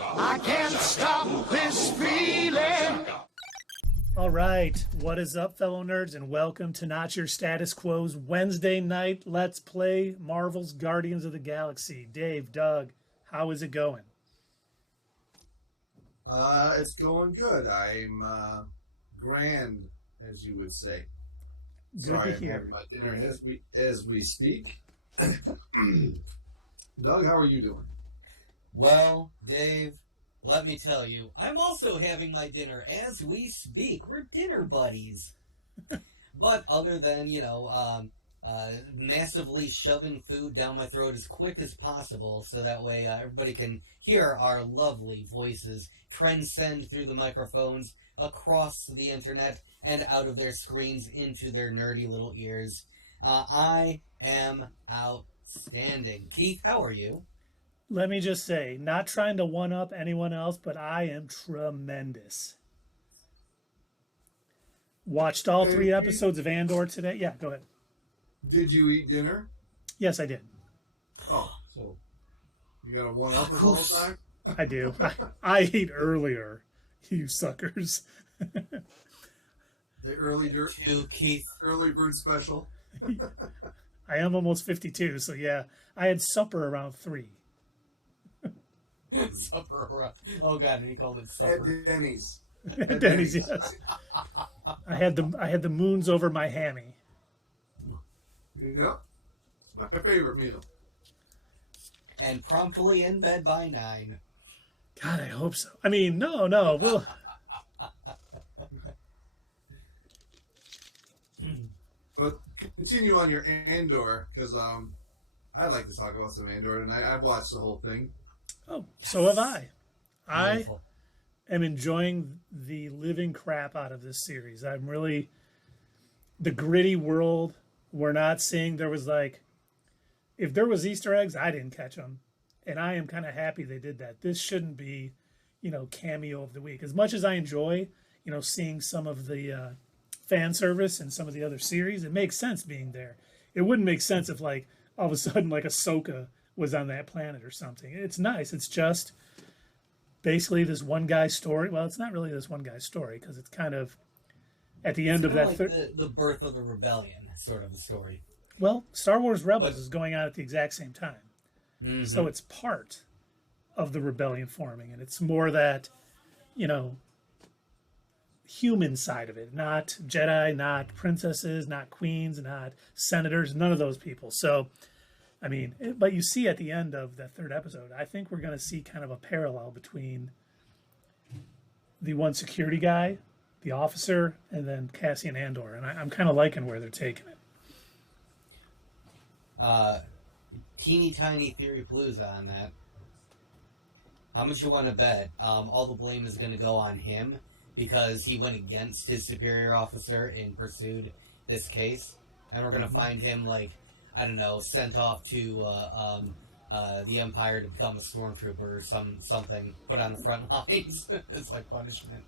I can't stop this feeling. All right, what is up, fellow nerds, and welcome to Not Your Status Quo's Wednesday night Let's Play Marvel's Guardians of the Galaxy. Dave, Doug, how is it going? It's going good. I'm grand, as you would say. Good Sorry, to I'm hear. having my dinner as we speak. Doug, how are you doing? Well, Dave, let me tell you, I'm also having my dinner as we speak. We're dinner buddies. But other than, massively shoving food down my throat as quick as possible so that way everybody can hear our lovely voices transcend through the microphones, across the internet, and out of their screens into their nerdy little ears. I am outstanding. Keith, how are you? Let me just say, not trying to one-up anyone else, but I am tremendous. Watched all 3 episodes of Andor today. Yeah, go ahead. Did you eat dinner? Yes, I did. Oh, so you got a one-up us all the time? I do. I ate earlier, you suckers. The early Keith. early bird special. I am almost 52, so yeah, I had supper around 3. Supper around. Oh god, and he called it supper. At Denny's. Denny's, yes. I had the moons over my hammy. Yep. It's my favorite meal. And promptly in bed by 9. God, I hope so. I mean, no, we'll. But continue on your Andor, because I'd like to talk about some Andor tonight. I've watched the whole thing. Oh, so have I. I Wonderful. am enjoying the living crap out of this series. I'm really the gritty world we're not seeing. There was if there was Easter eggs, I didn't catch them, and I am kind of happy they did that. This shouldn't be, cameo of the week. As much as I enjoy, seeing some of the fan service and some of the other series, it makes sense being there. It wouldn't make sense if all of a sudden Ahsoka was on that planet or something. It's nice. It's just basically this one guy's story. Well, it's not really this one guy's story because it's kind of at the end of that. The birth of the rebellion sort of a story. Well, Star Wars Rebels is going on at the exact same time. Mm-hmm. So it's part of the rebellion forming, and it's more that, human side of it, not Jedi, not princesses, not queens, not senators, none of those people. So, I mean, but you see at the end of that 3rd episode, I think we're going to see kind of a parallel between the one security guy, the officer, and then Cassian Andor, and I'm kind of liking where they're taking it. Teeny tiny theory palooza on that. How much you want to bet? All the blame is going to go on him because he went against his superior officer and pursued this case, and we're going to find him sent off to the Empire to become a stormtrooper or something, put on the front lines as punishment.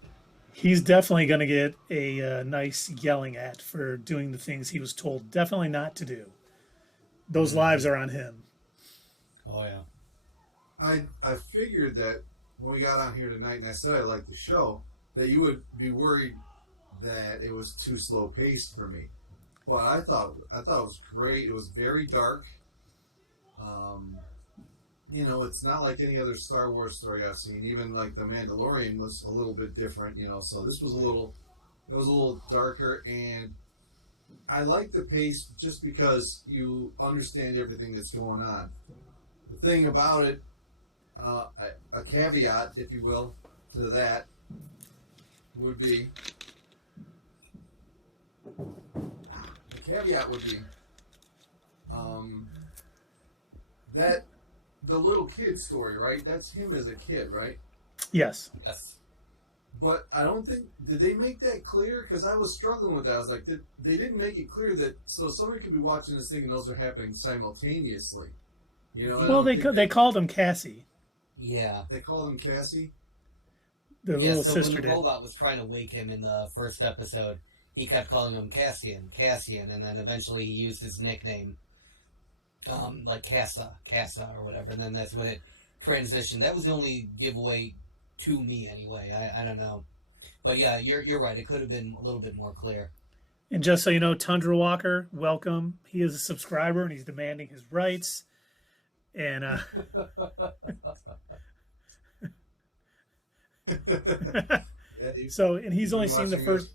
He's definitely going to get a nice yelling at for doing the things he was told definitely not to do. Those lives are on him. Oh yeah. I figured that when we got on here tonight, and I said I liked the show, that you would be worried that it was too slow paced for me. Well, I thought it was great. It was very dark. It's not like any other Star Wars story I've seen. Even The Mandalorian was a little bit different. So this was a little darker, and I like the pace just because you understand everything that's going on. The thing about it, a caveat, if you will, to that would be. That the little kid story, right? That's him as a kid, right? Yes. Yes. But I don't think, did they make that clear? Because I was struggling with that. I was like, they didn't make it clear that, so somebody could be watching this thing and those are happening simultaneously. Well, they called him Cassie. Yeah. They called him Cassie? The little sister when the did. robot was trying to wake him in the first episode, he kept calling him Cassian, and then eventually he used his nickname, like Cassa or whatever, and then that's when it transition. That was the only giveaway to me, anyway. I don't know, but yeah, you're right. It could have been a little bit more clear. And just so you know, Tundra Walker, welcome. He is a subscriber and he's demanding his rights. And so, and he's only seen the first.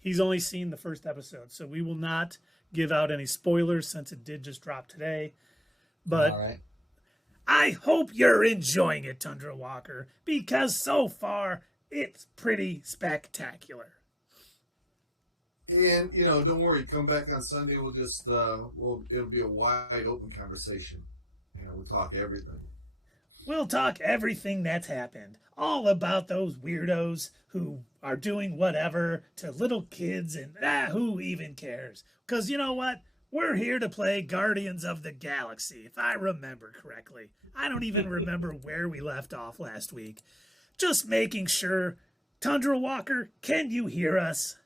He's only seen the first episode, so we will not give out any spoilers since it did just drop today. But All right. I hope you're enjoying it, Tundra Walker, because so far it's pretty spectacular. And don't worry. Come back on Sunday. We'll just it'll be a wide open conversation. We'll talk everything. We'll talk everything that's happened, all about those weirdos who are doing whatever to little kids, and who even cares? Because you know what? We're here to play Guardians of the Galaxy, if I remember correctly. I don't even remember where we left off last week. Just making sure. Tundra Walker, can you hear us?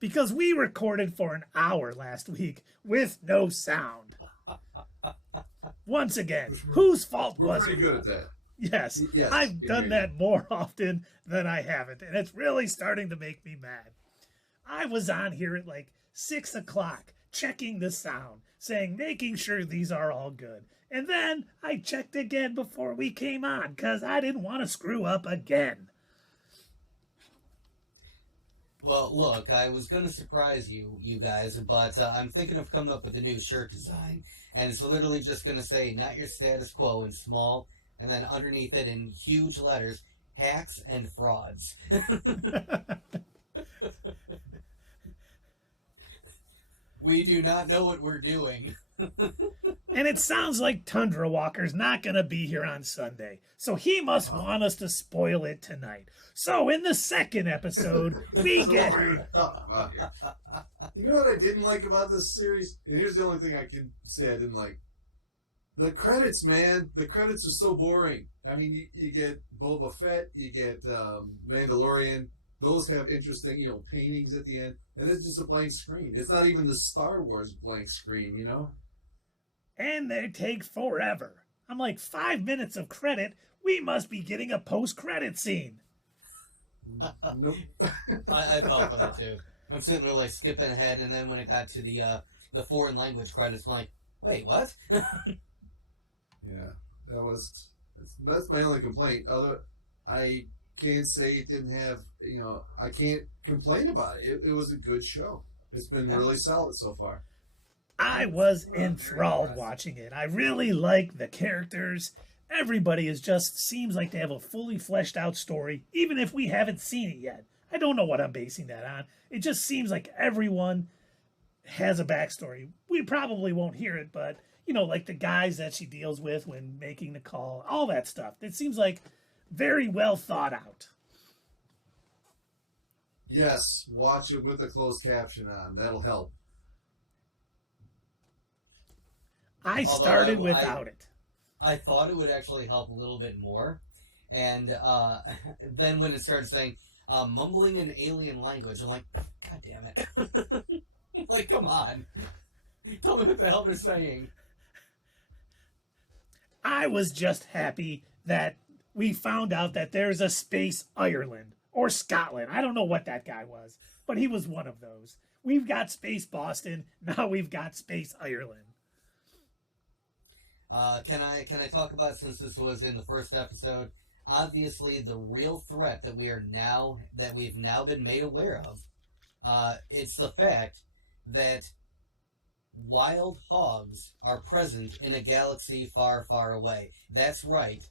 Because we recorded for an hour last week with no sound. Once again, whose fault We're was it? pretty good at that. Yes, Yes, I've done that more often than I haven't, and it's really starting to make me mad. I was on here at like 6 o'clock, checking the sound, making sure these are all good. And then I checked again before we came on, because I didn't want to screw up again. Well, look, I was going to surprise you guys, but I'm thinking of coming up with a new shirt design. And it's literally just going to say, not your status quo in small, and then underneath it in huge letters, hacks and frauds. We do not know what we're doing. And it sounds like Tundra Walker's not going to be here on Sunday, so he must want us to spoil it tonight. So in the second episode, we get... You know what I didn't like about this series? And here's the only thing I can say I didn't like. The credits, man. The credits are so boring. I mean, you get Boba Fett, you get Mandalorian. Those have interesting, paintings at the end. And it's just a blank screen. It's not even the Star Wars blank screen, And they take forever. I'm like, 5 minutes of credit? We must be getting a post-credit scene. Nope. I felt for that, too. I'm sitting there, skipping ahead, and then when it got to the foreign language credits, I'm like, wait, what? Yeah, that's my only complaint. I can't say it didn't have, I can't complain about it. It was a good show. It's been really solid so far. I was enthralled watching it. I really like the characters. Everybody seems like they have a fully fleshed out story, even if we haven't seen it yet. I don't know what I'm basing that on. It just seems like everyone has a backstory. We probably won't hear it, but, like the guys that she deals with when making the call, all that stuff. It seems like very well thought out. Yes, watch it with a closed caption on. That'll help. I started without it. I thought it would actually help a little bit more. And then when it started saying, mumbling in alien language, I'm like, God damn it. Like, come on. Tell me what the hell they're saying. I was just happy that we found out that there's a Space Ireland or Scotland. I don't know what that guy was, but he was one of those. We've got Space Boston. Now we've got Space Ireland. Can I talk about, since this was in the first episode, obviously the real threat that we've now been made aware of, it's the fact that wild hogs are present in a galaxy far, far away. That's right.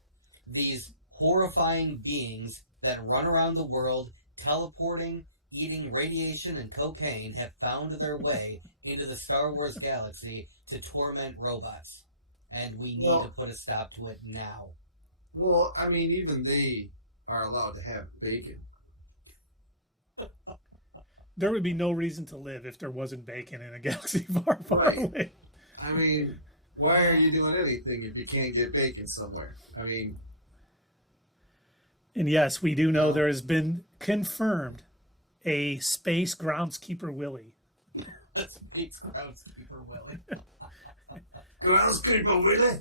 These horrifying beings that run around the world, teleporting, eating radiation and cocaine, have found their way into the Star Wars galaxy to torment robots. And we need to put a stop to it now. Well, I mean, even they are allowed to have bacon. There would be no reason to live if there wasn't bacon in a galaxy far, far away. I mean, why are you doing anything if you can't get bacon somewhere? I mean... And yes, we do know there has been confirmed a space groundskeeper Willie. A space groundskeeper Willie. Groundskeeper Willie?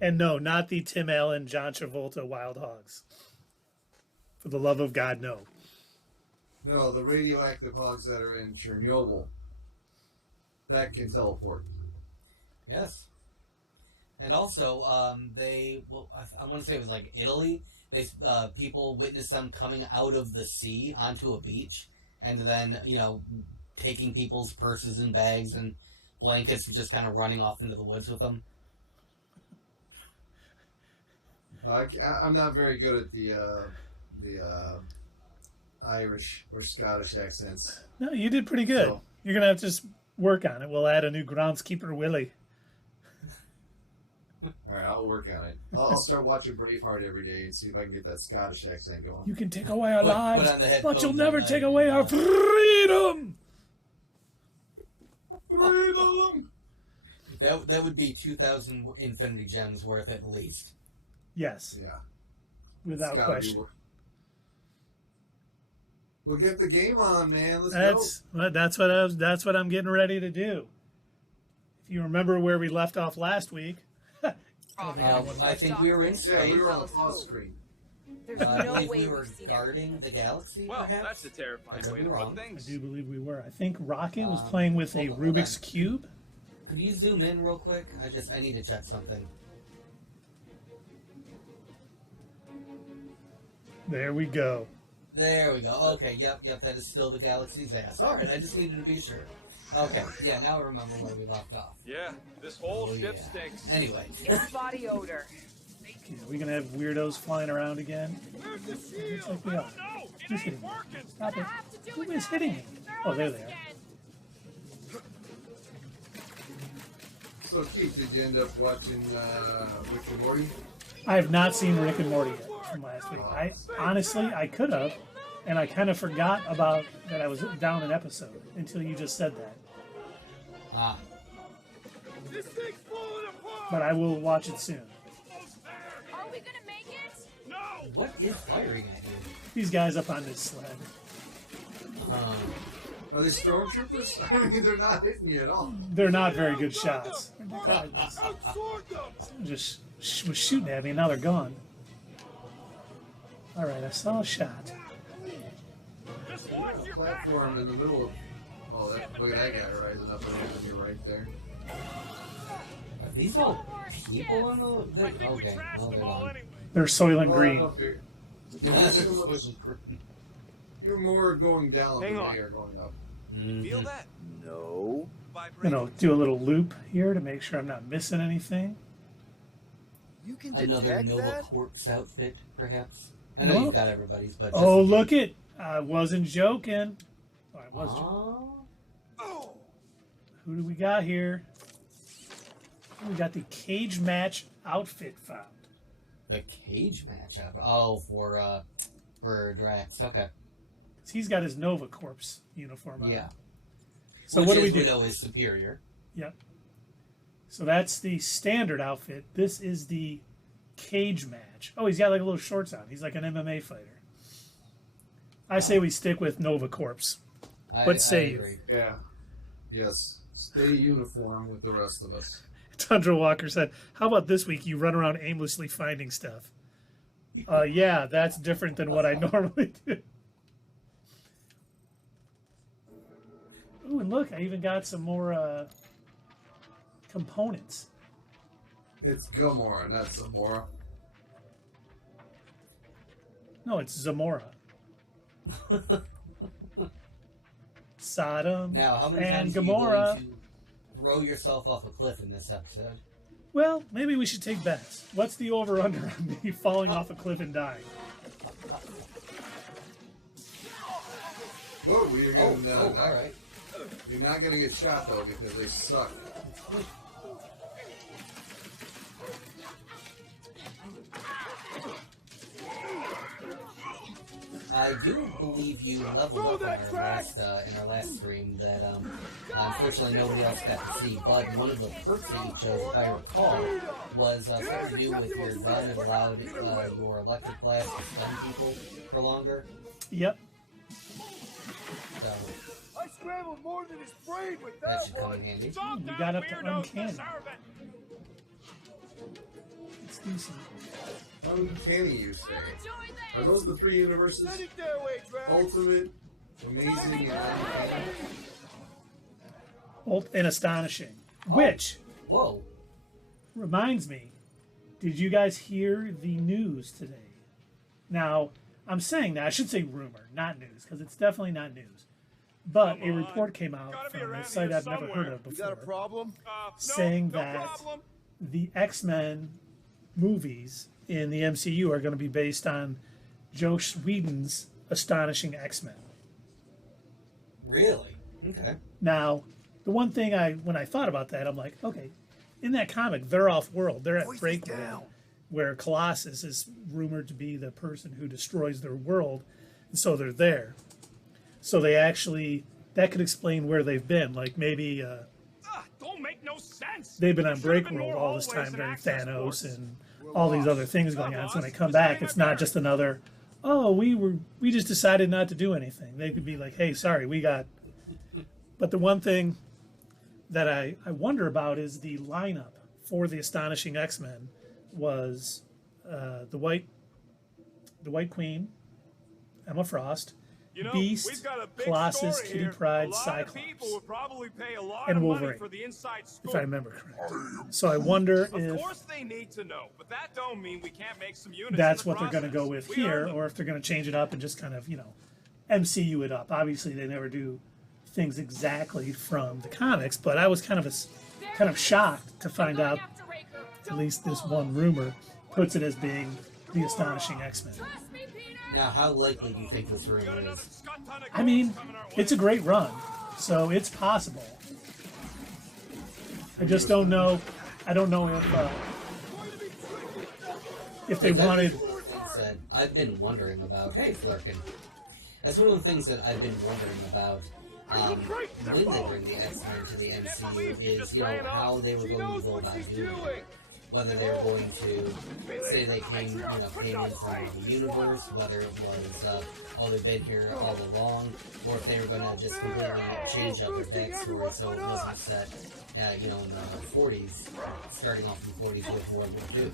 And no, not the Tim Allen, John Travolta Wild Hogs. For the love of God, no. No, the radioactive hogs that are in Chernobyl. That can teleport. Yes. And also, I want to say it was like Italy. They people witnessed them coming out of the sea onto a beach, and then taking people's purses and bags and blankets and just kind of running off into the woods with them. I'm not very good at the Irish or Scottish accents. No, you did pretty good. So, You're going to have to just work on it. We'll add a new groundskeeper, Willie. all right, I'll work on it. I'll start watching Braveheart every day and see if I can get that Scottish accent going. You can take away our Put lives, on the but headphones you'll at never night take and, away our freedom. Freedom! That would be 2,000 Infinity Gems worth at least. Yes, Yeah. without It's gotta be question. We'll get the game on, man. Let's go. That's what I'm getting ready to do. If you remember where we left off last week, I think we were in space. Yeah, we were on the pause screen. There's I no believe way we were we've seen guarding the galaxy, Well, perhaps? that's a terrifying I could way be to wrong. put I things. do believe we were. I think Rocket was Um, playing with a hold Rubik's on. Cube. Could you zoom in real quick? I need to check something. There we go. There we go. Okay, yep, that is still the galaxy's ass. Alright, I just needed to be sure. Okay, yeah, now I remember where we left off. Yeah, this whole Oh, ship yeah. stinks. Anyway. It's body odor. Okay, are we gonna have weirdos flying around again? Looks like we are. No, it Who's ain't hitting me? working. Stop it! Who is hitting me? Oh, there they are. So, Keith, did you end up watching Rick and Morty? I have not seen Rick and Morty yet from last week. I could have, and I kind of forgot about that I was down an episode until you just said that. Ah. This thing's falling apart. But I will watch it soon. Are we gonna make it? No. What is firing at you? These guys up on this sled. Are they stormtroopers? I mean, they're not hitting you at all. They're not very good shots. Outsword them. Just was shooting at me, and now they're gone. All right, I saw a shot. Just watch your back. Platform in the middle of. Oh, look at that guy rising up and you're right there. Are these all people on the... Okay, no, they're not. They're Soylent Oh, Green. up here. You're more going down Hang than on. they are going up. Feel that? No. You know, do a little loop here to make sure I'm not missing anything. You can Another detect Nova that? Corpse outfit, perhaps? I know No. you've got everybody's, but... Oh, just- look it! I wasn't joking. Oh, I was joking. Oh. Who do we got here? We got the cage match outfit found. The cage matchup. Oh, for Drax. Okay. So he's got his Nova Corps uniform on. Yeah. So Which what do we is, do? we know is superior. Yep. So that's the standard outfit. This is the cage match. Oh, he's got like little shorts on. He's like an MMA fighter. I say we stick with Nova Corps. What say you? agree. Yeah. Yes. Stay uniform with the rest of us. Tundra Walker said, "How about this week? You run around aimlessly finding stuff." Yeah, that's different than what I normally do. Ooh, and look, I even got some more components. It's Gamora, not Zamora. No, it's Zamora. Sodom Now, how many and times are you Gamora. going to throw yourself off a cliff in this episode? Well, maybe we should take bets. What's the over/under on me falling off a cliff and dying? Whoa, we are getting, all right. You're not going to get shot, though, because they suck. I do believe you leveled up in our last stream that unfortunately nobody else got to see. But one of the perks that you chose, if I recall, was something to do with your gun. It allowed your electric blast to stun people for longer. Yep. So I scrambled more than his brain with that that should come one. in handy. We got up to uncanny. DC. Uncanny, you say? Doing this. Are those the three universes? Send it their way, Drax. Ultimate, amazing, and uncanny? And astonishing. Which Whoa. reminds me, did you guys hear the news today? Now, I'm saying that, I should say rumor, not news, because it's definitely not news. But a report came out Gotta be from a around site here I've never heard somewhere. of You got a before, problem? saying no that problem. the X-Men movies in the MCU are going to be based on Joe Whedon's Astonishing X-Men. Really? Okay. Now, the one thing when I thought about that, I'm like, okay, in that comic, they're off-world. They're at Breakdown, where Colossus is rumored to be the person who destroys their world, and so they're there. So they actually, that could explain where they've been. Like maybe Don't make no sense. they've been on There should've been Breakworld more all this hallways time and during access Thanos ports. and all these other things going on. So when they come back, it's not just another, oh, we just decided not to do anything. They could be like, hey, sorry, we got. But the one thing that I wonder about is the lineup for the Astonishing X-Men was the White Queen, Emma Frost, You know, Beast, we've got a big Colossus, story Kitty here. Pryde, A lot Cyclops, of people would probably pay a lot and of money Wolverine, for the inside scoop. if I remember correctly. So I wonder Of if course they need to know, but that don't mean we can't make some units. that's in the what they're going to go process. with We here, earned them. or if they're going to change it up and just kind of, MCU it up. Obviously, they never do things exactly from the comics, but I was kind of shocked to find out at least this one rumor puts it as being the Astonishing X-Men. Trust me, Peter. Now, how likely do you think this rumor Got another is? scut ton of I mean, goals coming our way. it's a great run, so it's possible. I just don't know. I don't know if they wanted. Things that I've been wondering about. Hey, Flurkin. That's one of the things that I've been wondering about when they bring the X-Men to the MCU is, how they were going to go about doing it. Whether they were going to say they came in from the universe, whether it was, they've been here all along, or if they were going to just completely change up their backstory so it wasn't set, in the 40s, starting off in the 40s with World War II.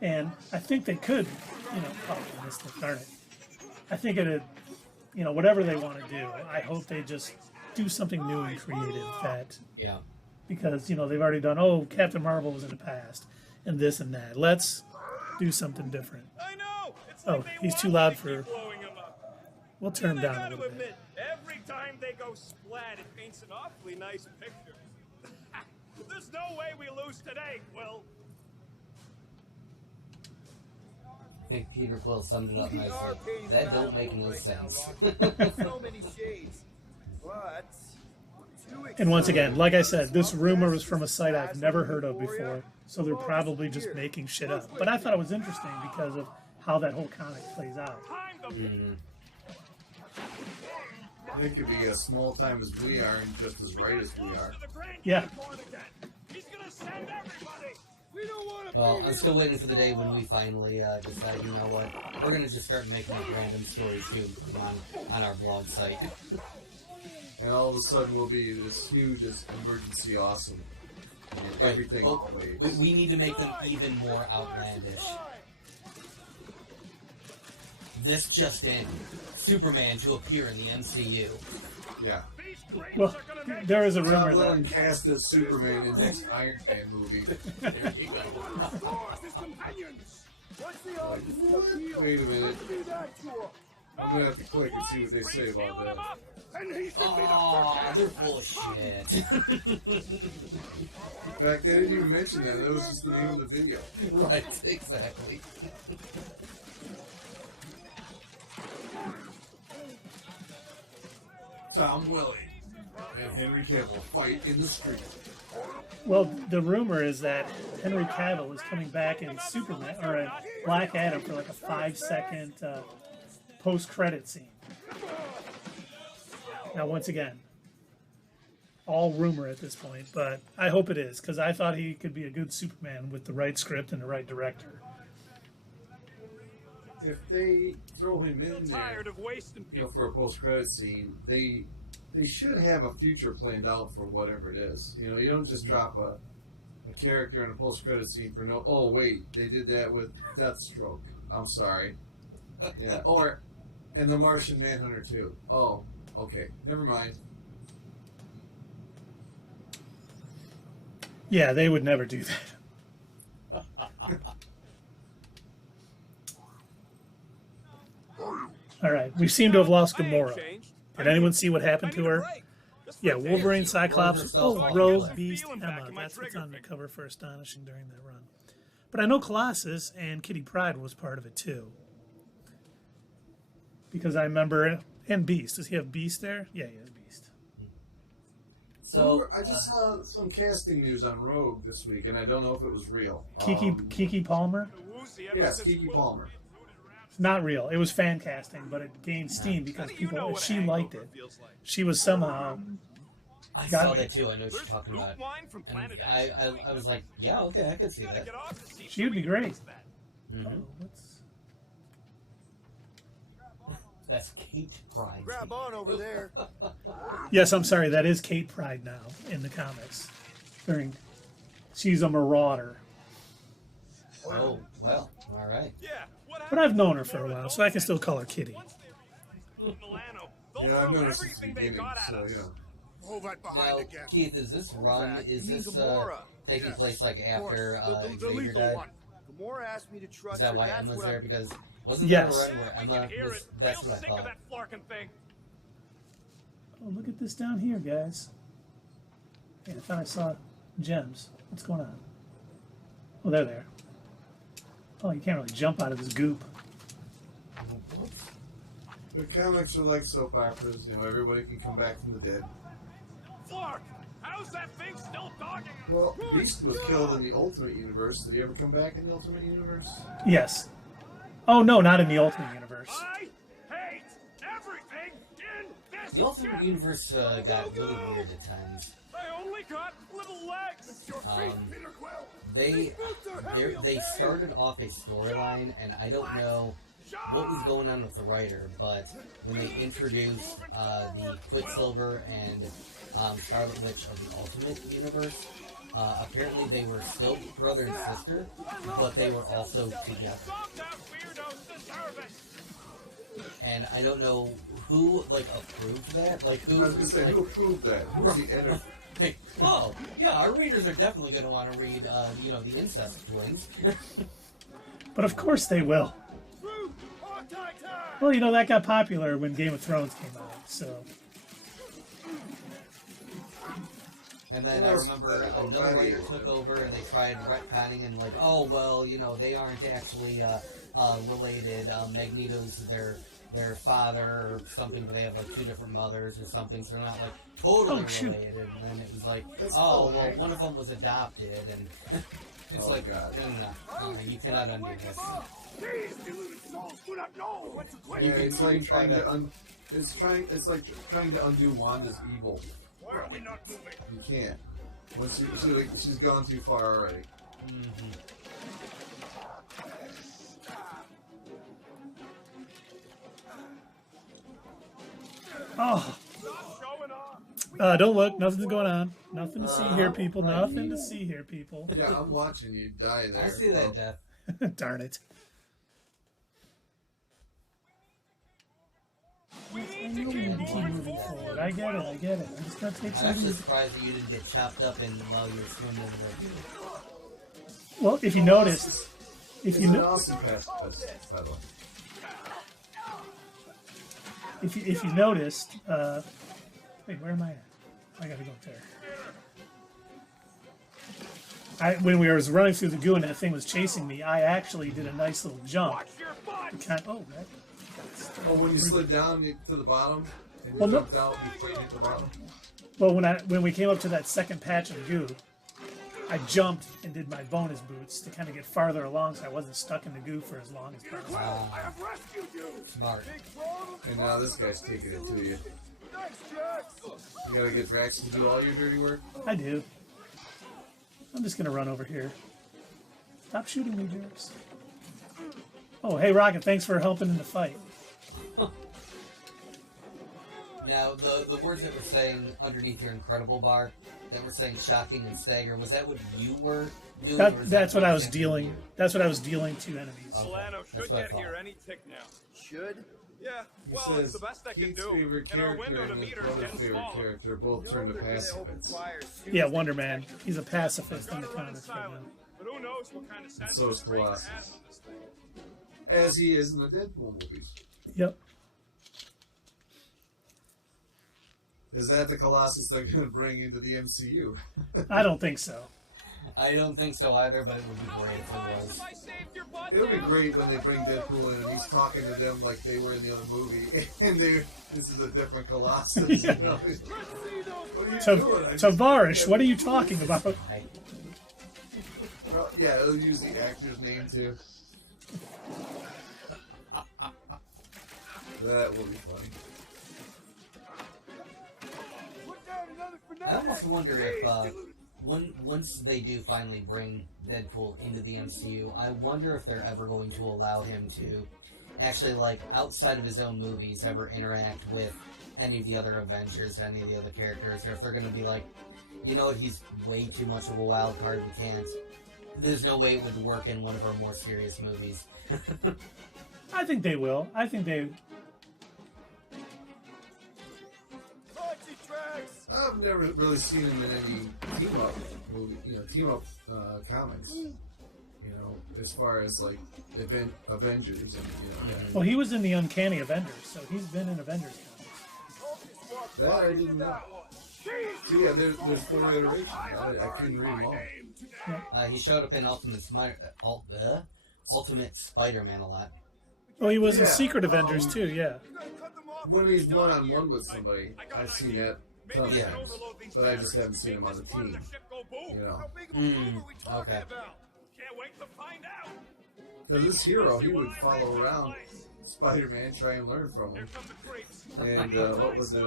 And I think they could, oh, this thing, darn it. I think it'd, whatever they want to do, I hope they just do something new and creative that, Yeah. because, they've already done, Captain Marvel was in the past, and this and that. Let's do something different. I know. It's Oh, like they he's want too loud to for- keep blowing 'em up. We'll turn him They down a gotta little bit. admit, every time they go splat, it paints an awfully nice picture. There's no way we lose today, Quill. I think Peter Quill summed it up nicely. That don't make no sense. So many shades. But And once again, like I said, this rumor was from a site I've never heard of before, so they're probably just making shit up. But I thought it was interesting because of how that whole comic plays out. time to It could be as small time as we are and just as right as we are. Yeah. He's gonna send everybody. We don't want to. Well, I'm still waiting for the day when we finally decide, you know what, we're going to just start making up random stories too on our blog site. And all of a sudden we'll be this huge emergency awesome. And Right. everything Oh, always. we need to make them even more outlandish. This just in. Superman to appear in the MCU. Yeah. Well, there is a Tom rumor Lennon that cast as Superman in next Iron Man movie. There you go. His companions. What's the Like, odds what? of he'll Wait a minute. do that to him? I'm gonna have to click and see what they say about that. And he should be the Oh, they're full of shit. In fact, they didn't even mention that. That was just the name of the video. Right, exactly. Tom Welling and Henry Cavill fight in the street. well, the rumor is that Henry Cavill is coming back in Superman or in Black Adam for like a 5-second post-credit scene. Now, once again, all rumor at this point, but I hope it is because I thought he could be a good Superman with the right script and the right director. If they throw him in there, tired of wasting people. for a post-credit scene, they should have a future planned out for whatever it is. You don't just drop a character in a post-credit scene for no. Oh wait, they did that with Deathstroke. I'm sorry. Yeah, and the Martian Manhunter too. Oh, okay, never mind. Yeah, they would never do that. All right, we seem to have lost I ain't Gamora. changed. Did anyone see what happened I to need a her? break. Just for Yeah, a day or Wolverine, two. Cyclops, herself oh, off Rogue, the Beast, feeling back Emma. in my That's what's trigger on the finger. cover for Astonishing during that run. But I know Colossus and Kitty Pryde was part of it too. Because I remember, and Beast. Does he have Beast there? Yeah, he has Beast. So I just saw some casting news on Rogue this week, and I don't know if it was real. Kiki Palmer? Woozy ever Yes, since Kiki Will- Palmer. Not real. It was fan casting, but it gained steam because You know people what a she liked hangover it. feels like. She was somehow I got saw me. that too. I know what you're There's talking boot about. wine from And Planet I was like, yeah, okay, I could see Gotta that. get off the seat She so would we be can great. taste that. Mhm. What's- That's Kate Pride. Grab on over there. Yes, I'm sorry. That is Kate Pryde now in the comics. She's a marauder. Oh, well, all right. Yeah, what But I've known her for a while, so I can still call her Kitty. Milano, they'll Yeah, I've throw noticed since the everything they beginning, got at so us. you know. Hold right behind Now, again. Keith, is this run, is this taking Yes, place like of after course. The Xavier lethal died? one. Gamora asked me to trust Is that her. why That's Emma's what there? I'm- Because wasn't Yes. there a run where We Emma can hear was? it. That's Real what I sick of thought. that flarkin' thing. Oh, look at this down here, guys. Yeah, I thought I saw gems. What's going on? Oh, they're there. Oh, you can't really jump out of this goop. The comics are like soap operas. You know, everybody can come back from the dead. Flark, how's that thing still dogging us? Well, Beast was killed in the Ultimate Universe. Did he ever come back in the Ultimate Universe? Yes. Oh, no, not in the Ultimate Universe. I hate everything in this The Ultimate shit. Universe got really weird at times. I only got little legs. They started off a storyline, and I don't know what was going on with the writer, but when they introduced the Quicksilver and Scarlet Witch of the Ultimate Universe, apparently they were still brother and sister, but they were also together. Some that weirdos deserve it. And I don't know who approved that. Like who? I was gonna say, like, who approved that? Who's the editor? like, oh yeah, our readers are definitely going to want to read, the incest twins. But of course they will. Fruit, hog-tie time. Well, you know, that got popular when Game of Thrones came out, so. And then I remember another writer took over and they tried retconning and oh well, they aren't actually related. Magneto's their father or something, but they have two different mothers or something, so they're not totally Oh, shoot. related. And then it was That's oh cool. well, one of them was adopted, and it's Oh, like God. no, you cannot undo this. These deluded souls do not know what's a Yeah, can- it's you like can try trying that. to it's like trying to undo Wanda's evil. Why are we not moving? You can't. Once she's gone too far already. Oh, Stop showing off. don't look. Nothing's going on. Nothing to see here, people. Nothing to see here, people. Yeah, I'm watching you die there. I see that, Oh, Jeff. Darn it. We I need know to we keep need to keep moving moving forward. forward. I get it. I'm just gonna take I'm some actually of these. surprised that you didn't get chopped up in while you were swimming in the Well, if you noticed, if It's you an know, awesome past, by the way. if you noticed, wait, where am I at? I gotta go up there. When we was running through the goo and that thing was chasing me, I actually did a nice little jump. Watch your butt. Oh, when you slid down to the bottom and you Well, no. jumped out before you hit the bottom. Well, when we came up to that second patch of goo, I jumped and did my bonus boots to kind of get farther along, so I wasn't stuck in the goo for as long as possible. I have rescued you. Smart. And now this guy's taking it to you. You gotta get Drax to do all your dirty work. I do. I'm just gonna run over here. Stop shooting me, jerks. Oh, hey, Rocket, thanks for helping in the fight. Now, the words that were saying underneath your incredible bar, that were saying shocking and stagger. Was that what you were doing? Or was That's that what I was exactly dealing. you? That's what I was dealing to enemies. Solano That's should what I get here thought. any tick now. Should? Yeah, He well, it's says the best I can Keith's do. favorite And our character window to and meet his her is brother's getting favorite smaller. character both turned to They're gonna pacifists. open fire as soon Yeah, as they Wonder detect Man. us. He's a pacifist in Gotta the run comics. silent. Right now. But who knows what kind of sense So is the stranger Colossus. has on this thing. As he is in the Deadpool movies. Yep. Is that the Colossus they're going to bring into the MCU? I don't think so. I don't think so either, but it would be great if it was. I saved your butt. It'll be great when they bring Deadpool in and he's talking to them like they were in the other movie, and this is a different Colossus. You know? What are you doing? I just- Tavarish, what are you talking about? I, Well, yeah, it'll use the actor's name too. That will be funny. I almost wonder if once they do finally bring Deadpool into the MCU, I wonder if they're ever going to allow him to actually, like, outside of his own movies, ever interact with any of the other Avengers, any of the other characters, or if they're going to be like, you know what, he's way too much of a wild card, we can't. There's no way it would work in one of our more serious movies. I think they will. I think they. I've never really seen him in any team up movie, team up comics. You know, as far as like Avengers and Well, he was in the Uncanny Avengers, so he's been in Avengers comics. that I didn't know. So yeah, there's 4 iterations. I couldn't read them all. He showed up in Ultimate Spider-Man a lot. Oh, he was in Yeah, Secret Avengers too. Yeah. When he's one-on-one with somebody, I've seen that tons of Yeah. times, but I just haven't seen him on the team. You know, Okay. Can't wait to find out. because this hero, he would follow around Spider-Man, try and learn from him. From the creeps. And what was it?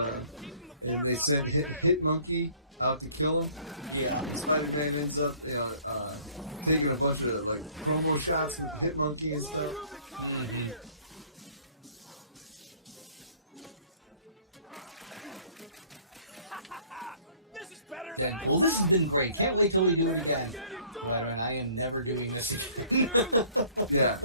And they sent Hit Monkey out to kill him. Yeah. Spider-Man ends up, taking a bunch of like promo shots with Hit Monkey and stuff. This is better than I Deadpool, this has been great. Can't wait till we do it again. But I am never doing this again. Yeah.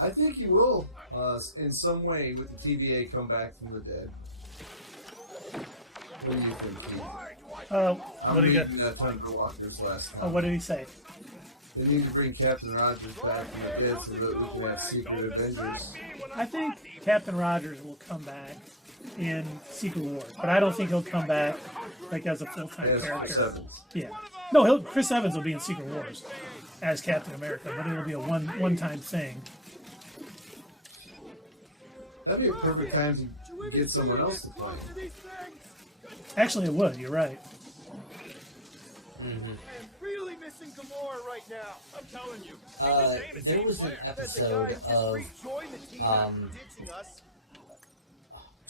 I think he will, in some way, with the TVA, come back from the dead. What do you think, Keith? What I'm do you got? reading Thunder Walkers last Oh, time. what did he say? They need to bring Captain Rogers back from the dead so that we can have Secret Avengers. I think Captain Rogers will come back in Secret Wars, but I don't think he'll come back like as a full-time As Chris character. Evans. Yeah. No, Chris Evans will be in Secret Wars as Captain America, but it'll be a one-time thing. That'd be a perfect time to get someone else to play him. Actually, it would. You're right. Really missing Gamora right now. I'm telling you. There was an episode of Ditching us.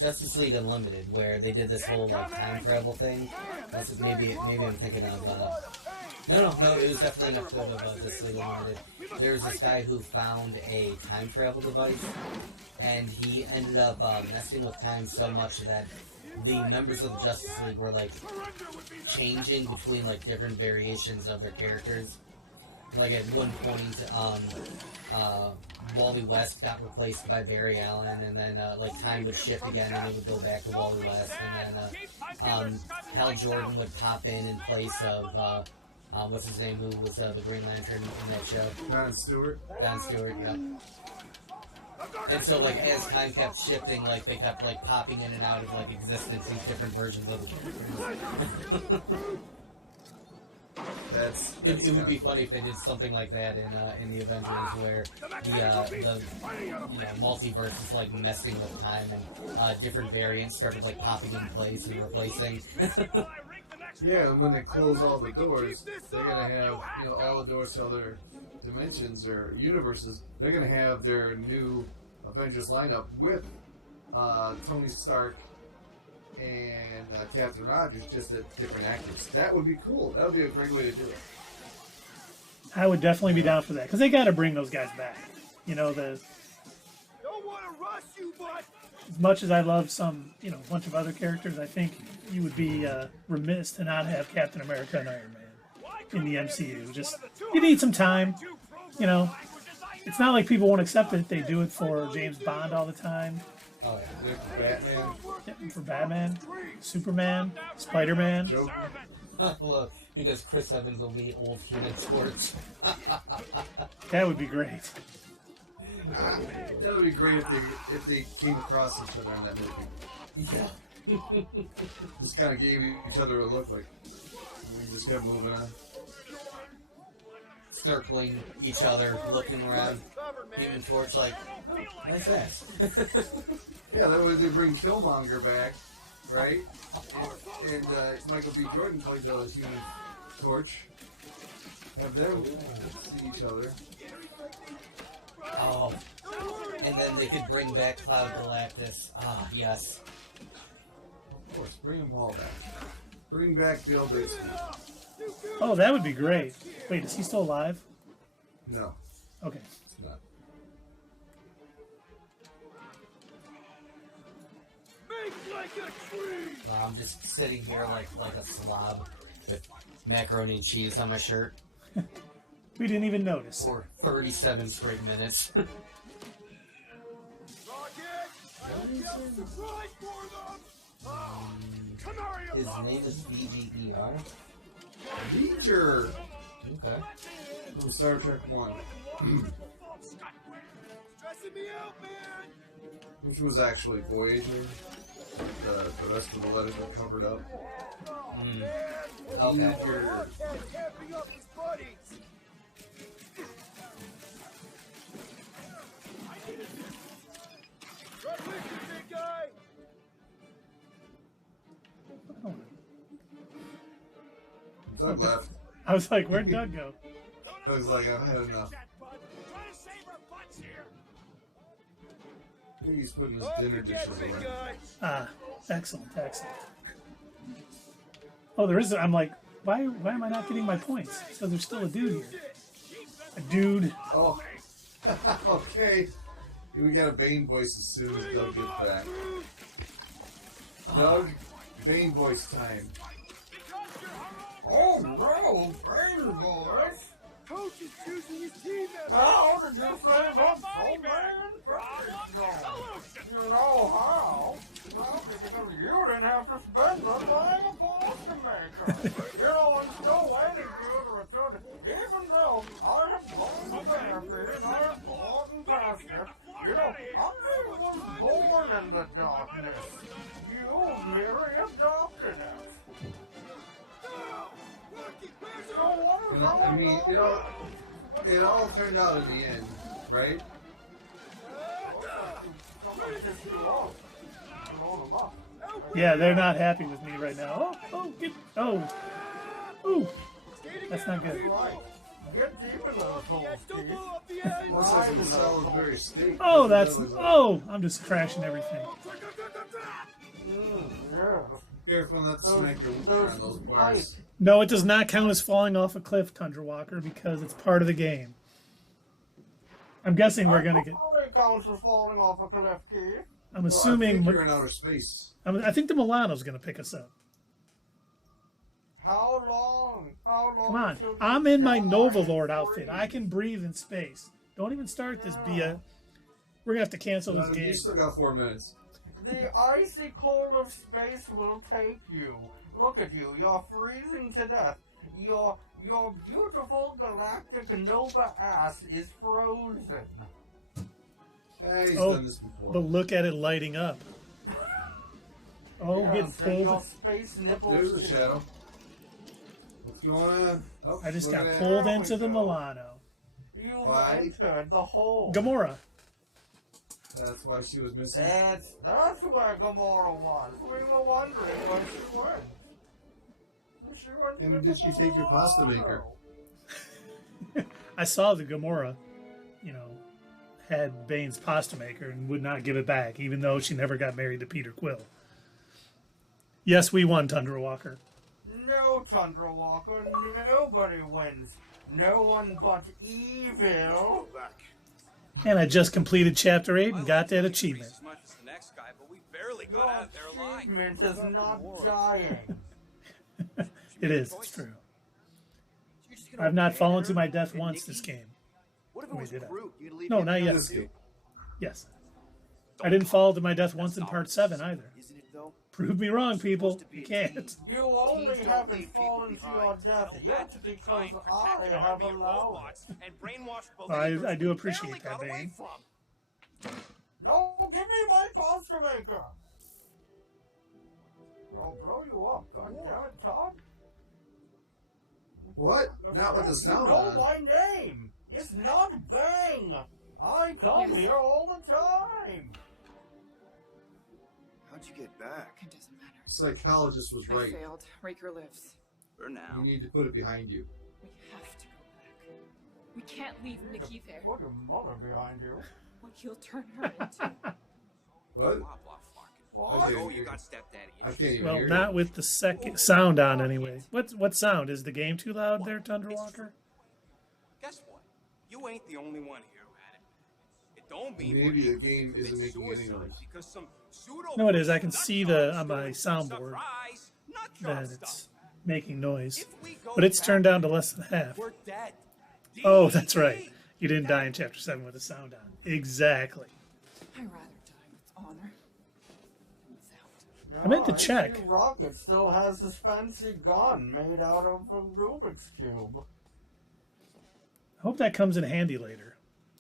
Justice League Unlimited where they did this whole like time travel thing. Maybe I'm thinking of. No, it was definitely an episode of Justice League Unlimited. There was this guy who found a time travel device, and he ended up messing with time so much that the members of the Justice League were like changing between like different variations of their characters. Like at one point, Wally West got replaced by Barry Allen, and then like time would shift again, and it would go back to Wally West, and then Hal Jordan would pop in place of what's his name, who was the Green Lantern in that show, John Stewart. Don Stewart. Yeah. And so, like, as time kept shifting, like, they kept, like, popping in and out of, like, existence, these different versions of the characters. It would be funny if they did something like that in the Avengers, where the multiverse is, like, messing with time, and different variants started, like, popping in place and replacing. Yeah, and when they close all the doors, they're gonna have all the doors to other dimensions or universes. They're gonna have their new Avengers lineup with Tony Stark and Captain Rogers, just at different actors. That would be cool. That would be a great way to do it. I would definitely be down for that because they got to bring those guys back. You know, the Don't want to As much as I love some, you know, a bunch of other characters, I think you would be remiss to not have Captain America and Iron Man in the MCU. Just, you need some time, you know. It's not like people won't accept it. They do it for James Bond all the time. Oh yeah. Batman, Yeah, for Batman, Superman, Spider-Man. Joker. Look, because Chris Evans will be old human torch. That would be great. That would be great if they came across each other in that movie. Yeah. Just kind of gave each other a look like we just kept moving on. Circling each other, looking around. Human Torch, like, oh, nice ass. Yeah, that way they bring Killmonger back, right? And Michael B. Jordan played the Human Torch. Have them see each other. Oh. And then they could bring back Cloud Galactus. Ah, yes. Of course, bring them all back. Bring back Bill Bixby. Oh, that would be great. Wait, is he still alive? No, Okay. it's not. I'm just sitting here like a slob with macaroni and cheese on my shirt We didn't even notice. for 37 straight minutes. His name is VGER? Beecher Okay. from Star Trek 1. Which was actually Voyager. The rest of the letters were covered up. Okay. Beecher. Doug left. I was like, where'd Doug go? Doug's like, I've had enough. I think he's putting his dinner dishes away. Ah, excellent, excellent. Oh, there is. I'm like, why am I not getting my points? So there's still a dude here. A dude. Oh, okay. We got a Bane voice as soon as Doug gets back. Doug, Bane voice time. Oh no, Bane boys! Coach is choosing his team as How did you say that's so bad? You know how? Well, because you didn't have to spend it buying a poster maker. You know, I'm still waiting for you to return. Even though I have gone to therapy and I have fought and passed it, you know, I was born in the darkness. You merely adopted it. So what is You know, I mean, you know, it all turned out in the end, right? Somebody pissed you off. Blow them up. Yeah, they're not happy with me right now. Ooh, that's not good. Right. Get deep in those holes, Keith. Looks like some Salisbury steak. Oh, I'm just crashing everything. Yeah. Careful not to smack your wiener on those bars. No, it does not count as falling off a cliff, Tundra Walker, because it's part of the game. I'm guessing we're gonna get. Only counts as falling off a cliff, Keith. I'm I assuming. think you're in outer space. I think the Milano's gonna pick us up. How long? How long? Come on, till I'm you in my die? Nova Lord outfit. I can breathe in space. Don't even start this, Bia. We're gonna have to cancel this game. You still got 4 minutes. The icy cold of space will take you. Look at you. You're freezing to death. Your beautiful galactic Nova ass is frozen. He's Oh, done this before. but look at it lighting up. Oh, Yes, getting and your pulled. space nipples. There's a too. shadow. What's going on? Oh, I just look got at that. pulled There into we the go. Milano. You Why? entered the hole. Gamora. That's why she was missing. That's where Gamora was. We were wondering where she went. She went to And the did she take your pasta maker? Milano. I saw the Gamora, had Bane's pasta maker and would not give it back, even though she never got married to Peter Quill. Yes, we won, Tundra Walker. No, Tundra Walker, nobody wins. No one but evil. And I just completed Chapter 8 and got that achievement. As much as the next guy, but we barely got Your out of there alive. achievement is not dying. It is, it's true. I've not fallen to my death once this game. What if it Wait, was did I? Groot? You'd leave No, him not yet. This game. Yes. I didn't fall to my death once in Part 7 either. Isn't it though? Prove me wrong, people. You can't. You only haven't fallen to your death yet because I have allowed it. And brainwashed I believers do we appreciate barely got that, away Bane. from. No, give me my pasta maker! I'll blow you up, goddammit, Todd. What? Not with the sound You know on. my name! It's not Bang! I come here all the time! How'd you get back? It doesn't matter. Psychologist was I right. failed. Raker lives. For You now. need to put it behind you. We have to go back. We can't leave Nikki there. Put your mother behind you. What he'll turn her into. What? What? I Oh, can't you hear. got stepdaddy. I can't even Well, hear not you. with the second sound on anyway. What sound? Is the game too loud there, Tundra Walker? Guess what? You ain't the only one here who had it. It don't mean Maybe we're the game commit isn't making any suicide noise. because some pseudo No, it is. I can nut see jobs on my doing soundboard surprise nut that job it's stuff. making noise. If we go But it's back, turned down to less than half. we're dead. Oh, that's right. You didn't die in Chapter 7 with the sound on. Exactly. I'd rather die with honor than without. I meant to I check. see Rocket still has his fancy gun made out of a Rubik's Cube. I hope that comes in handy later.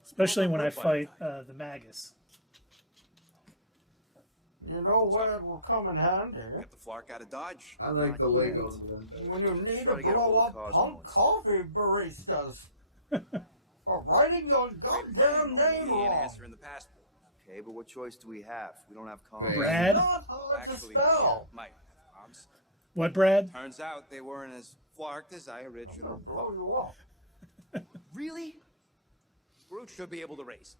Especially when I fight the Magus. You know where it will come in handy? Get the flark out of Dodge. I like the Legos. When you need Try to to get a blow hold up of punk Cosmo. coffee baristas. Or writing your goddamn name He ain't wrong. answering the passport. Okay, but what choice do we have? We don't have cars. Brad? Not hard to Actually, spell. we might have arms. What, Brad? Turns out they weren't as flarked as I originally I'll blow thought. you up. Really? Groot should be able to race.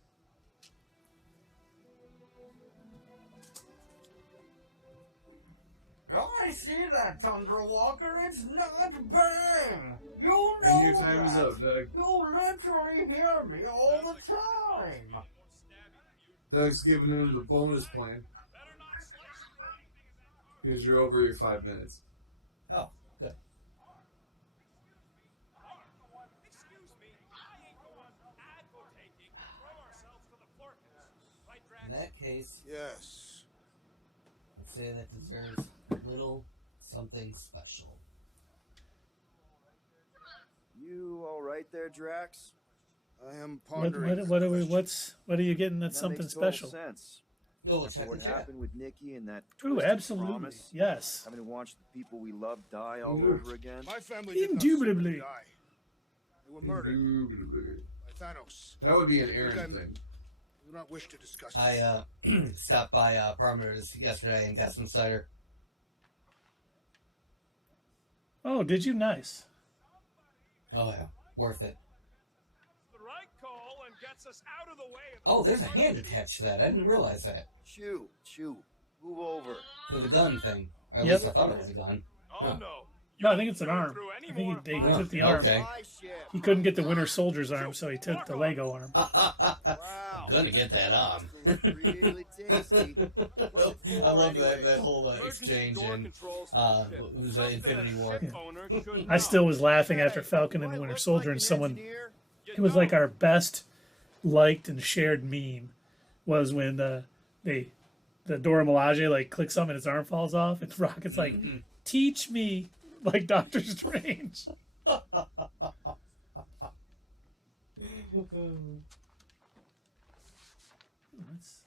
I see that, Tundra Walker. It's not Bang. You know And your time is that. up, Doug. You literally hear me all the time. Doug's giving him the bonus plan. Because you're over your 5 minutes. Oh, good. Excuse me, I ain't going advocating throw ourselves to the flarkers. Right, In Drax? that case, Yes. I'd say that deserves a little something special. You all right there, Drax? I am pondering. What are you getting that's That something makes total special? sense. Oh, After check the what chat. happened with Nikki and that Ooh, twisted absolutely. promise, Yes. having to watch the people we love die all Mhm. over again. My family did not Indubitably. simply die. They were murdered by Thanos. That would be an Look, Aaron I'm- thing. I do not wish to discuss I stopped by Parmer's yesterday and got some cider. Oh, did you? Nice. Oh yeah, worth it. The right call and gets us out of the way of the Oh, there's a hand attached to that. I didn't realize that. Chew, move over. For the gun thing. Or at Yep. least I thought it was a gun. Oh Huh. no. No, I think it's an arm. Through I any think more they fire. took the Oh, arm. okay. My ship. He couldn't get the Winter Soldier's arm, so he took the Lego arm. Wow. Gonna get that arm. This looks really tasty. What's it for I love anyway? that whole exchange in it was Infinity War. I still was laughing after Falcon and the Winter Soldier, and someone. It was like our best liked and shared meme was when the Dora Milaje like clicks something and his arm falls off, and Rocket's like, "Teach me," like Doctor Strange.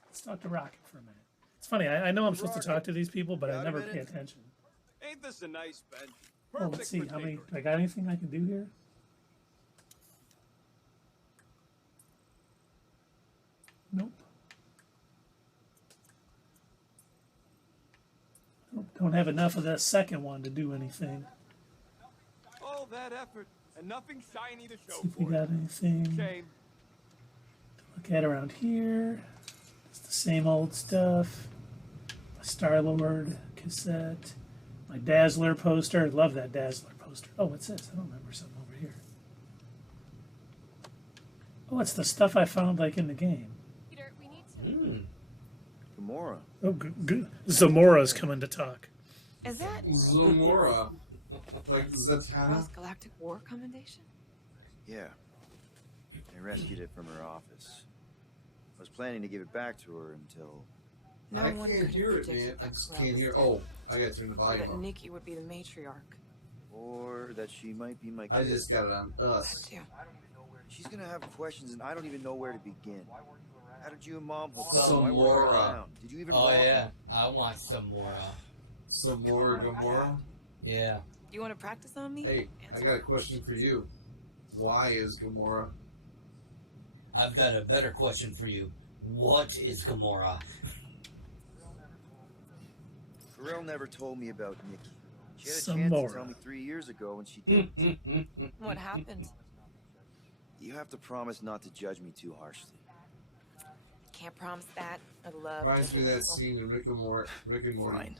Let's talk to Rocket for a minute. It's funny. I know I'm supposed to talk to these people, but I Got a never pay minute? attention. Ain't this a nice bench? Oh, let's see. How many? I got anything I can do here? Nope. Don't have enough of that second one to do anything. All that effort and nothing shiny to show See if we for it. got anything. Shame. Look at around here. It's the same old stuff. My Star-Lord cassette. My Dazzler poster. Love that Dazzler poster. Oh, what's this? I don't remember something over here. Oh, it's the stuff I found like in the game. Peter, we need to. Gamora. Oh, Zamora's coming to talk. Is that Zamora. Like Zatanna. Ross Galactic War Commendation? Yeah. I rescued it from her office. I was planning to give it back to her until... No I one can't could hear have it, man. predicted I that just Corell can't was hear. dead. Oh, I gotta turn the Or volume that up. Nikki would be the matriarch. Or that she might be my kid. I just got it on us. That too. She's gonna have questions and I don't even know where to begin. How did you and Mom hook up? Some Why were you more, around? Did you even Oh walk yeah, I want some more. Some more Gamora. Yeah. You want to practice on me? Hey, I got a question for you. Why is Gamora? I've got a better question for you. What is Gamora? Corell never told me about Nikki. She had a Some chance more. to tell me 3 years ago and she didn't. What happened? You have to promise not to judge me too harshly. Can't promise that. I'd love Reminds to. me of that scene in Rick and Morty. Fine.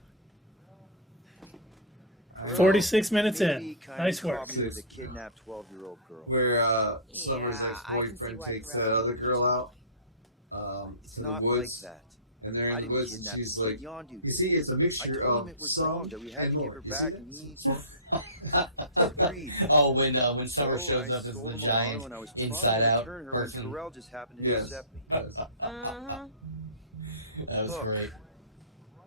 46 minutes Maybe in. kinda Nice work. caught me with a kidnapped 12-year-old girl. Where Summer's Yeah, I can see ex-boyfriend why takes Corell that other girl out It's to the not woods, like that. and they're I in the didn't woods, and kidnap she's the like, kid, Yondu you see, it's a I mixture told of him it was song wrong, that we had and to give more. her You see back, that? and he agreed. Oh, when Summer So shows I up as stole the him giant along when I was trying to inside out return her person. When Corell just happened to Yes. intercept me. Uh-huh. That was Look. great.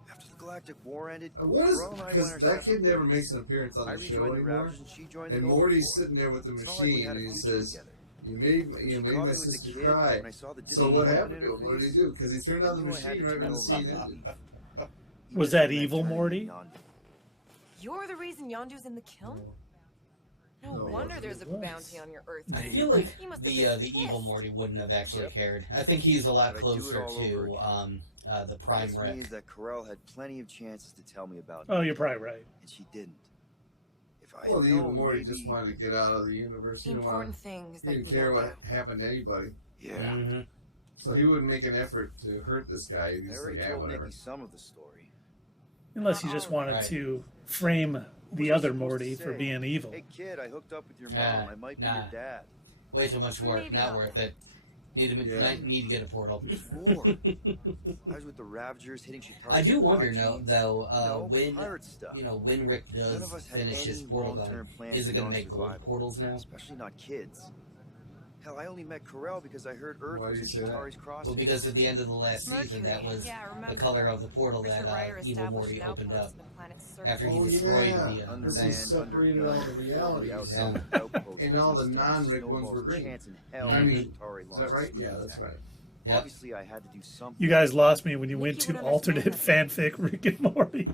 After the Galactic War ended, What is? Corell and I Because went our that kid separate never ways. makes an appearance on I the show rejoined the anymore. Ravagers and she joined the And Golden Morty's Corps. sitting there with the It's not like we machine, had a and he future says, together. "You made She my caught me with the sister kid, cry." and I saw the So what disappointment happened in to her him? What did he face. do? Because he turned on the I knew I had machine to right turn when the over scene and ended. leave. Was Even that if it meant evil, turning Morty? Yondu. You're the reason Yondu's in the kiln? No No, wonder it there's a was. bounty on your Earth. I name. feel like He must have the been the evil pissed. Morty wouldn't have actually Yep. cared. I think he's a lot But I'd do it closer all over to again. the Prime This Rick. means that Corell had plenty of chances to tell me about Oh, it, you're probably right. and she didn't. If I Well, had the evil known, Morty maybe... just wanted to get out of the universe. The He didn't, important thing is he that didn't you care know what that. happened to anybody. Yeah. Mhm. So he wouldn't make an effort to hurt this guy. He's I just already like, yeah, told whatever. Nikki some of the story. Unless you just wanted Right. to frame What the was I other supposed to Morty for say? being evil. Hey kid, I hooked up with your mom. Nah, I might be nah. your dad. Way too much work. Maybe Not not. worth it. Need Yeah. to get a portal. War. I was with the Ravagers hitting Chitauri. I do wonder, supply chains. though, when pirate stuff. when Rick None does of us had finish his any portal long-term gun, plans is it going to beyond make gold survival. portals now? Especially not kids. Hell, I only met Corell because I heard Earth Why was do in you say that? Chitauri's crosshair. Well, because at the end of the last season, that was Yeah, the remember. color of the portal Richard that Ryder Evil established Morty an opened outpost up in the planet's surface. after he Oh, destroyed yeah. the. Undermanned, Because he separated all the undergunned, realities. outside Yeah. the outpost And all the was non-Rick ones snowball's were green. chance in hell I when mean, Chitauri Is launched that right? a Yeah, sneak that's attack. right. Yep. Obviously, I had to do something. You guys lost me when you went Nikki to would alternate understand fanfic Rick and Morty.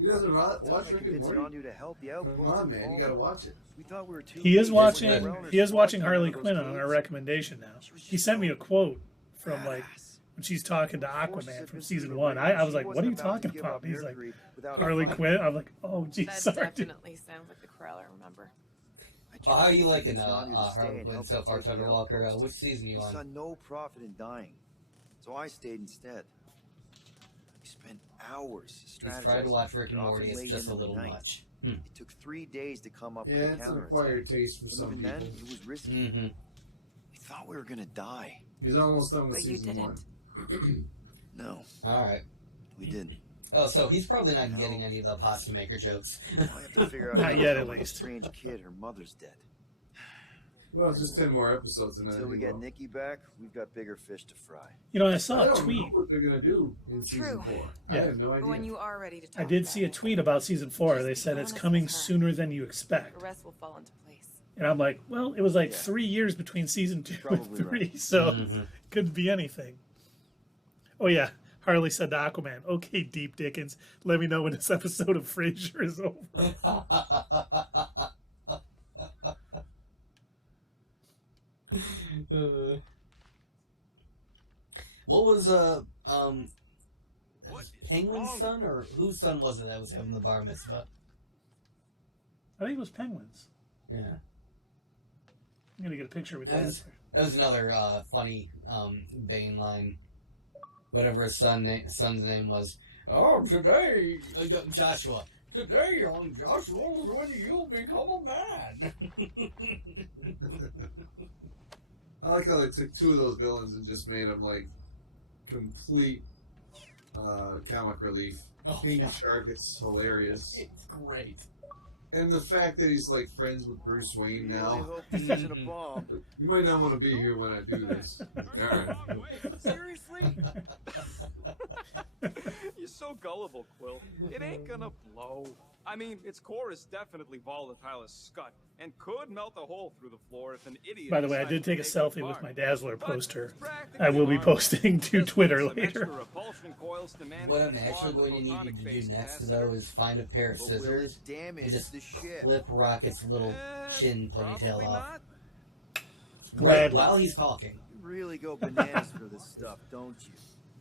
He doesn't watch I Rick and convinced Morty? Yondu to help the outpost. Come on, man. You gotta watch it. We thought we were too He is late. watching. Corell and her He is watching squad Harley came out of Quinn those on our caves. recommendation now. She was He just sent me so a quote from like badass. when she's talking to Forces Aquaman had from been season through the 1. ringer. I was She like, what are you wasn't about to talking give about? up He's like, Mercury without a Harley fight. Quinn. I'm like, oh, geez, That sorry. dude. definitely sounds like the Corell I remember. How are you I liking convinced Yondu to stay Harley and Quinn help so us far, take the Tucker Walker? outpost. Which season He you saw on? no profit in dying, so I stayed instead. We spent hours He's strategizing. tried to watch Rick and often Morty. It's late just a into the little night. much. It took 3 days to come up Yeah, with a it's an counterattack. acquired taste for And some even then, people. it was risky. Mm-hmm. We thought we were gonna die. He's almost done with But you season one. didn't. No, All right. we didn't. Oh, so he's probably not getting any of the pasta maker jokes. Now I have to figure out Not how to yet, tell at my least. strange kid her mother's dead. Well, it's just 10 more episodes and then Until we he get will. Nikki back, we've got bigger fish to fry. You know, I I saw a don't tweet. know what they're gonna do in season True. 4. Yeah. I have no But when idea. you are ready to talk I did about see a it, tweet about season 4. Just They be said it's honest coming with her. sooner than you expect. the rest will fall into place. And I'm like, well, it was like Yeah. 3 years between season 2 and Probably 3, right. so Mhm. couldn't be anything. Oh yeah, Harley said to Aquaman, "Okay, Deep Dickens, let me know when this episode of Frasier is over." What was Penguin's son, or whose son was it that was having the bar mitzvah? I think it was Penguins. Yeah, I'm gonna get a picture with that that. was, another funny Bane line. Whatever his son's name was. Oh, today, Joshua. Today on Joshua, when you become a man. I like how they took two of those villains and just made them like complete comic relief. Oh, King yeah. Shark is hilarious. It's great. And the fact that he's like friends with Bruce Wayne Really now. hope this isn't a bomb. You might not want to be here when I do this. Alright. Seriously? You're so gullible, Quill. It ain't gonna blow. I mean, its core is definitely volatile as scut and could melt a hole through the floor if an idiot. By the way, I decided did take a to selfie it with apart. my Dazzler But poster. it's practically I will be harmless. posting to Just Twitter some extra later. repulsion coils to manage What I'm the actually fog going to need photonic you to do phase next, capacitor. though, is find a pair of But will it scissors damage and just the ship? clip Rocket's little chin Probably ponytail off. not. Gladly. While he's talking. You really go bananas for this stuff, don't you?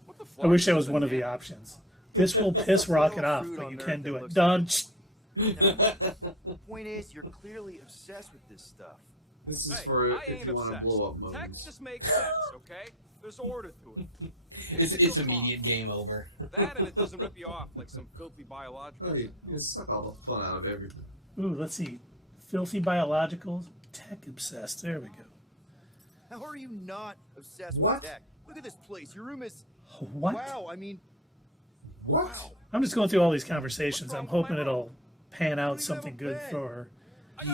What the I wish fuck that is was one of the banana? options. This will piss Rocket off, but you can do it. Done. Never mind. The point is, you're clearly obsessed with this stuff. This is Hey, for I if ain't you want to obsessed. blow up Text moons. just makes sense, okay? There's order to it. It's immediate game over. That and it doesn't rip you off like some filthy biological. Oh, you suck all the fun out of everything. Ooh, let's see. Filthy biologicals, tech obsessed. There we go. How are you not obsessed What? with tech? Look at this place. Your room is... What? Wow, I mean... What? Wow. I'm just going through all these conversations. I'm hoping it'll pan out something good for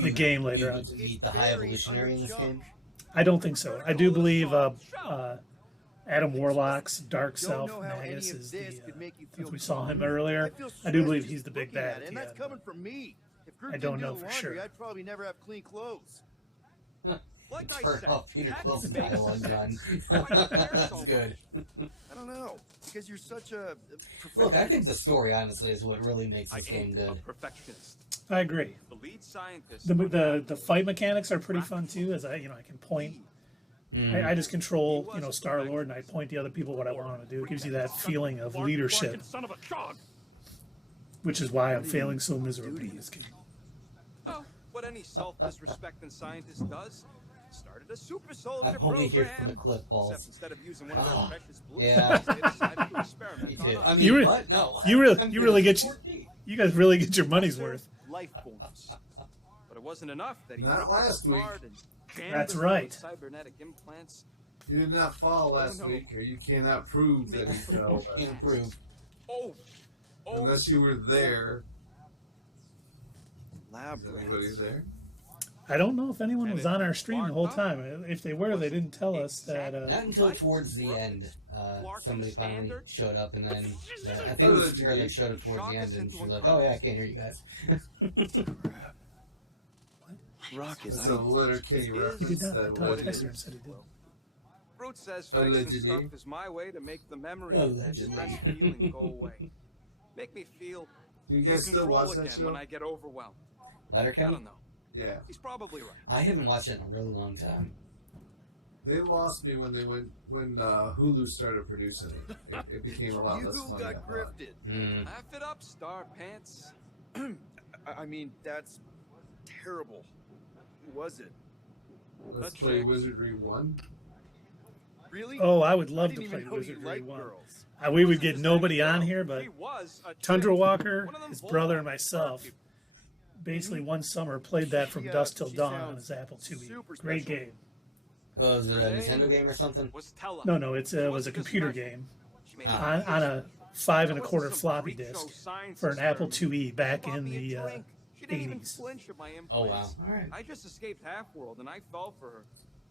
the game You later on. get to meet the High Evolutionary in this game. I don't think so. I do believe Adam Warlock's Dark Don't Self know how any Magus of is this the. could make you Since feel we saw him calm. earlier, I feel I do stressed believe just he's the big looking at bad. it, and Yeah. that's coming from me. If Groot I don't didn't know do the for sure. laundry, I'd probably never have clean clothes. Like I Turn said, off Peter text Quill's makes dialogue, sense. John. Why do you care so That's much? good. I don't know. Because you're such a... Look, I think the story, honestly, is what really makes I this game ain't good. a perfectionist. I agree. The lead scientist. The fight mechanics are pretty fun too. As I can point. I just control Star Lord and I point the other people what I want them to do. It gives you that feeling of leadership, Son of a dog. which is why I'm failing so miserably in this game. Oh, what any self-disrespecting scientist does. Started a super soldier I'm only here program. for the clip balls. Except instead of using one of Oh, their precious blue yeah. cells, they decided to experiment Me on too. us. I mean, You re- what? No. You really I'm get 14. you guys really get your money's worth. Life forms. But it wasn't enough that he Not ripped last us week. apart and jammed That's us right. with cybernetic implants. You did not fall last no. week, or you cannot prove that he fell. Can't prove. Oh, Unless you were there. Lab Is anybody rats. there? I don't know if anyone And was it on our stream the whole marked up. time. If they were, they didn't tell us that. Not until towards the end. Somebody finally showed up, and then I think it was her that showed up towards the end, and she was like, "Oh yeah, I can't hear you guys." Rockets. That's a letter Kenny He did reference. not. That Todd what texted is. her and said he did. Brute says fixing Allegedly. stuff is my way to make the memory of that Allegedly. stress feeling go away. Make me feel You in guys still control watch that again show? when I get overwhelmed. I Letterkenny? don't know. Yeah. He's probably right. I haven't watched it in a really long time. They lost me when Hulu started producing it. It became a lot You less funny. I got thought. grifted. Hmm. Laugh it up, Star Pants. I mean, that's terrible. Who was it? Let's That play chick. Wizardry 1. Really? Oh, I would I love didn't to even play know you Wizardry liked 1. girls. We would get nobody on here, but He was a Tundra chick. Walker, One of them his bull brother, and dogs. myself, basically one summer played that from She, dusk till she dawn on sounds his Apple IIe. super Great special. game. Oh, is it a Nintendo game or something? Was Tella. No, it was a Wasn't just computer special. game She made Ah. on a 5 That1/4 wasn't some floppy freak show disk science for an Apple experiment. IIe back Bought in me a the drink. She didn't even 80s. flinch at my implants. Oh wow. All right. I just escaped Half-World and I fell for her.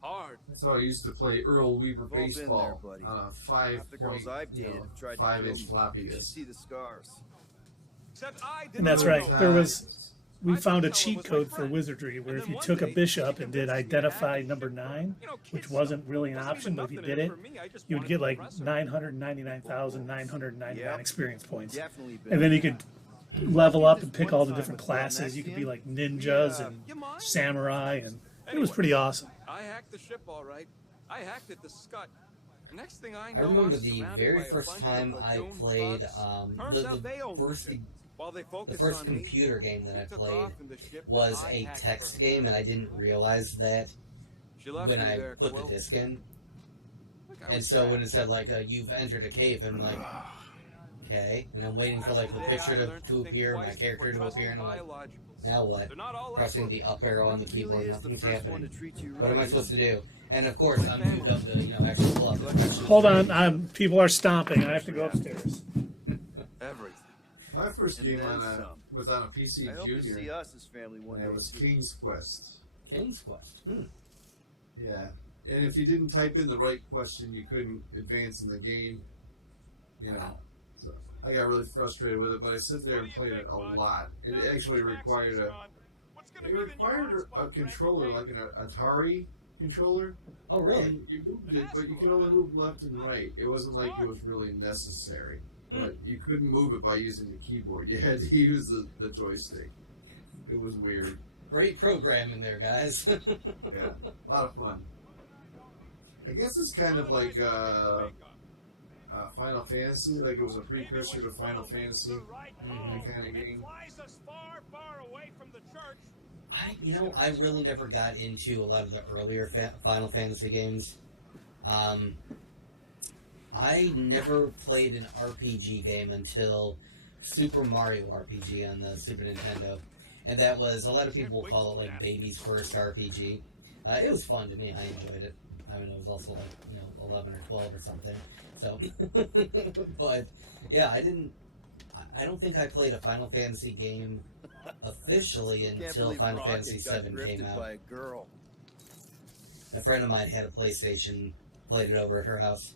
Hard. That's how I used to play Earl Weaver We've all been there, baseball buddy. on a Half the girls I've dated have tried to 5-inch kill me. floppy You should disk. see the scars. Except I didn't And that's know. right. There was we I found a thought Tella cheat was my code for friend. Wizardry where And if then you one took a day, bishop she and did convinced me to identify act number as a 9, You know, kid which stuff. wasn't really an Wasn't option, even but if you nothing did in it, for me. I just you would wanted get to like impress her. 999,999 Yep. experience points. Definitely been. And then you could level up and pick all the different classes. You could be like ninjas and You mind? samurai, and it was pretty awesome. I hacked the ship all right. I hacked it to Scott. Next thing I know, I remember I'm the surrounded very by a first bunch time of I doomed played thugs. Turns out they own the first ship. While they the focused first on me, computer game that she I took played off in the ship was that I a hacked text for her. game, and I didn't realize that She left when me I there, put the Quill. disc in. Like I And was so when trapped. it said like you've entered a cave, I'm like, Okay, and I'm waiting for like the picture to appear, my character to appear, and I'm like, now what? Pressing the up arrow on the keyboard, nothing's happening. What am I supposed to do? And of course, I'm too dumb to, actually pull out the directions. Hold on, people are stomping. I have to go upstairs. Everything. My first And game then on was on a PC I hope to see Junior, us as family one and day. it was too. King's Quest. King's Quest. Yeah, and if you didn't type in the right question, you couldn't advance in the game. So I got really frustrated with it, but I sit there and played it a lot. It actually required a controller, like an Atari controller. Oh, really? And you moved it, but you could only move left and right. It wasn't like it was really necessary. But you couldn't move it by using the keyboard. You had to use the joystick. It was weird. Great programming there, guys. Yeah, a lot of fun. I guess it's kind of like Final Fantasy, like it was a precursor to Final Fantasy, that kind of game. I really never got into a lot of the earlier Final Fantasy games. I never played an RPG game until Super Mario RPG on the Super Nintendo. And that was, a lot of people will call it like baby's first RPG. It was fun to me. I enjoyed it. I mean, it was also like, 11 or 12 or something. So, but yeah, I don't think I played a Final Fantasy game officially until Final Fantasy VII came out. By a girl. A friend of mine had a PlayStation, played it over at her house.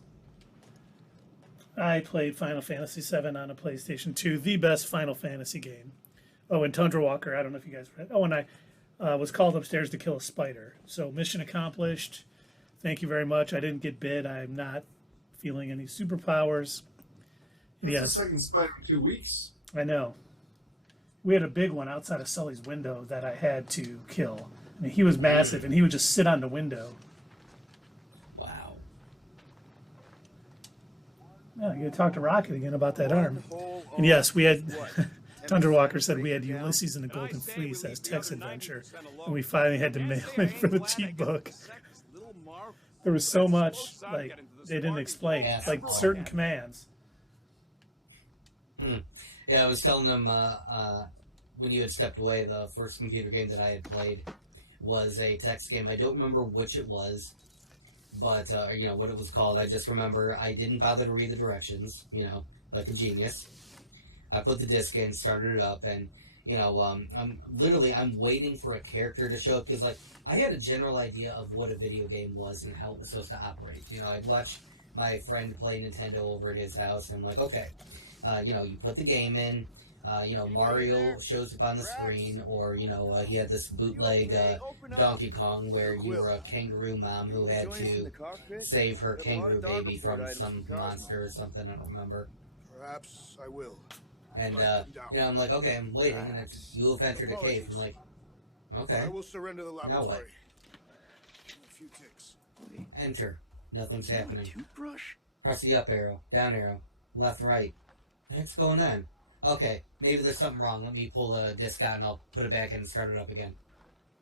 I played Final Fantasy VII on a PlayStation 2, the best Final Fantasy game. Oh, and Tundra Walker, I don't know if you guys read. Oh, and I was called upstairs to kill a spider. So mission accomplished. Thank you very much. I didn't get bit. I'm not feeling any superpowers. It's the second spider in 2 weeks. I know. We had a big one outside of Sully's window that I had to kill. I mean, he was massive, and he would just sit on the window. Wow. Yeah, you got to talk to Rocket again about that arm. And yes, we had... Tundra Walker said we had Ulysses and the Golden Fleece as text adventure, and we finally had to mail it for the cheat book. There was so much, like, they didn't explain, like, certain commands. Yeah, I was telling them when you had stepped away, the first computer game that I had played was a text game. I don't remember which it was, but, what it was called. I just remember I didn't bother to read the directions, like a genius. I put the disc in, started it up, and, I'm waiting for a character to show up, because, like, I had a general idea of what a video game was and how it was supposed to operate. I'd watch my friend play Nintendo over at his house, and I'm like, okay, you put the game in, Mario shows up on the screen, or, he had this bootleg Donkey Kong where you were a kangaroo mom who had to save her kangaroo baby from some monster or something, I don't remember. Perhaps I will. And, I'm like, okay, I'm waiting, and it's, you have entered a cave. I'm like, okay. I will surrender the laboratory. Now what? A few ticks. Enter. Nothing's happening. Toothbrush? Press the up arrow, down arrow, left, right. What's going on? Okay, maybe there's something wrong. Let me pull the disc out and I'll put it back in and start it up again.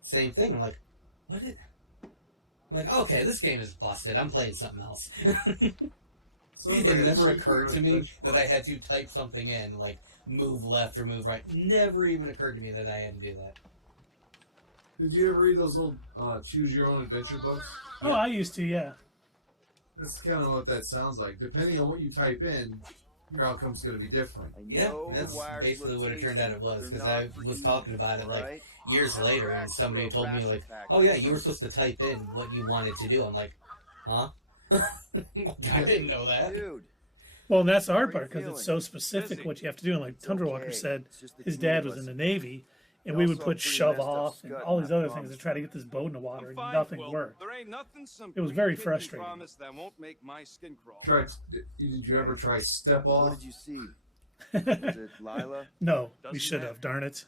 Same thing. I'm like, what is... I'm like, okay, this game is busted. I'm playing something else. It never occurred to me that I had to type something in, like move left or move right. Never even occurred to me that I had to do that. Did you ever read those old Choose Your Own Adventure books? Oh, I used to, yeah. That's kind of what that sounds like. Depending on what you type in, your outcome's going to be different. Yeah, that's basically what it turned out it was, because I was talking about it like years later when somebody told me like, oh yeah, you were supposed to type in what you wanted to do. I'm like, huh? I didn't know that. Dude. Well, and that's the hard part, because it's so specific what you have to do. And like Tundra Walker said, his dad was in the Navy, and we would put shove off and all these other things to try to get this boat in the water, and nothing worked. It was very frustrating. Did you ever try step off? What did you see? Was it Lila? No, we should have, darn it.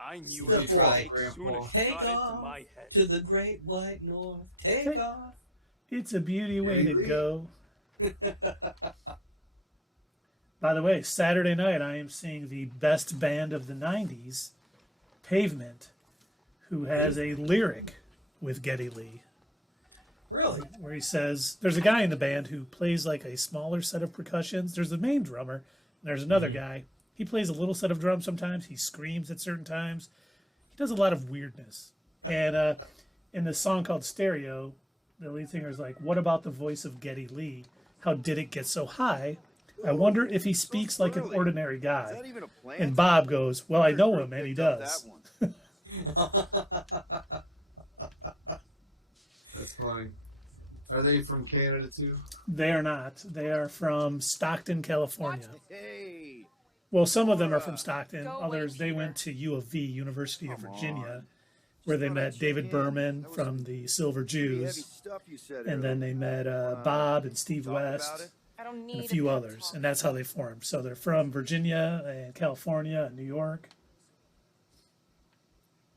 I knew Step it right. as soon as it Take got into off my head. to the great white north. Take off. It's a beauty way to go. By the way, Saturday night I am seeing the best band of the 90s, Pavement, who has a lyric with Geddy Lee. Really? Where he says, there's a guy in the band who plays like a smaller set of percussions. There's the main drummer, There's another guy. He plays a little set of drums sometimes. He screams at certain times. He does a lot of weirdness. And in the song called Stereo, the lead singer is like, "What about the voice of Geddy Lee? How did it get so high? I wonder if he speaks like an ordinary Is guy." that even a plan? And Bob goes, "Well, I know him, and he does." That's funny. Are they from Canada too? They are not. They are from Stockton, California. Hey, Well, some of them are from Stockton. Go away, Others, they Peter. went to U of V, University of Come Virginia, on. where Just they thought met I'd check David in. Berman That was from the Silver pretty heavy Jews. stuff you said And then they met Bob and Steve Talk about West it? I don't need and a few pep others. talk. And that's how they formed. So they're from Virginia and California and New York.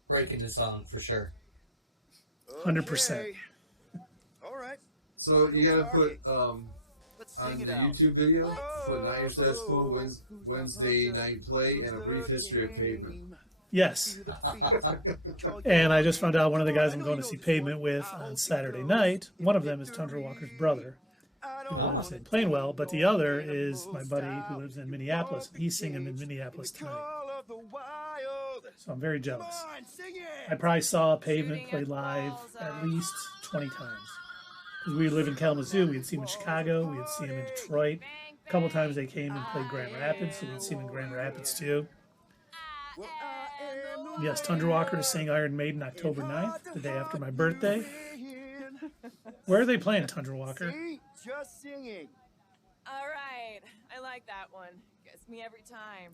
Breaking the song for sure. 100%. Okay. All right. So you gotta put Let's on sing the it out. YouTube video, put Not Your Status Quo Wednesday Night Play and a brief history of Pavement. Yes. And I just found out one of the guys I'm going to see Pavement with on Saturday night, one of them is Tundra Walker's brother, who lives in Plainwell, but the other is my buddy who lives in Minneapolis. He's singing in Minneapolis tonight. So I'm very jealous. I probably saw Pavement play live at least 20 times. Because we live in Kalamazoo, we had seen him in Chicago, we had seen him in Detroit. A couple times they came and played Grand Rapids, so we'd seen him in Grand Rapids too. Yes, Tundra Walker to sing Iron Maiden October 9th, the day after my birthday. Where are they playing, Tundra Walker? See? Just singing. All right, I like that one. Gets me every time.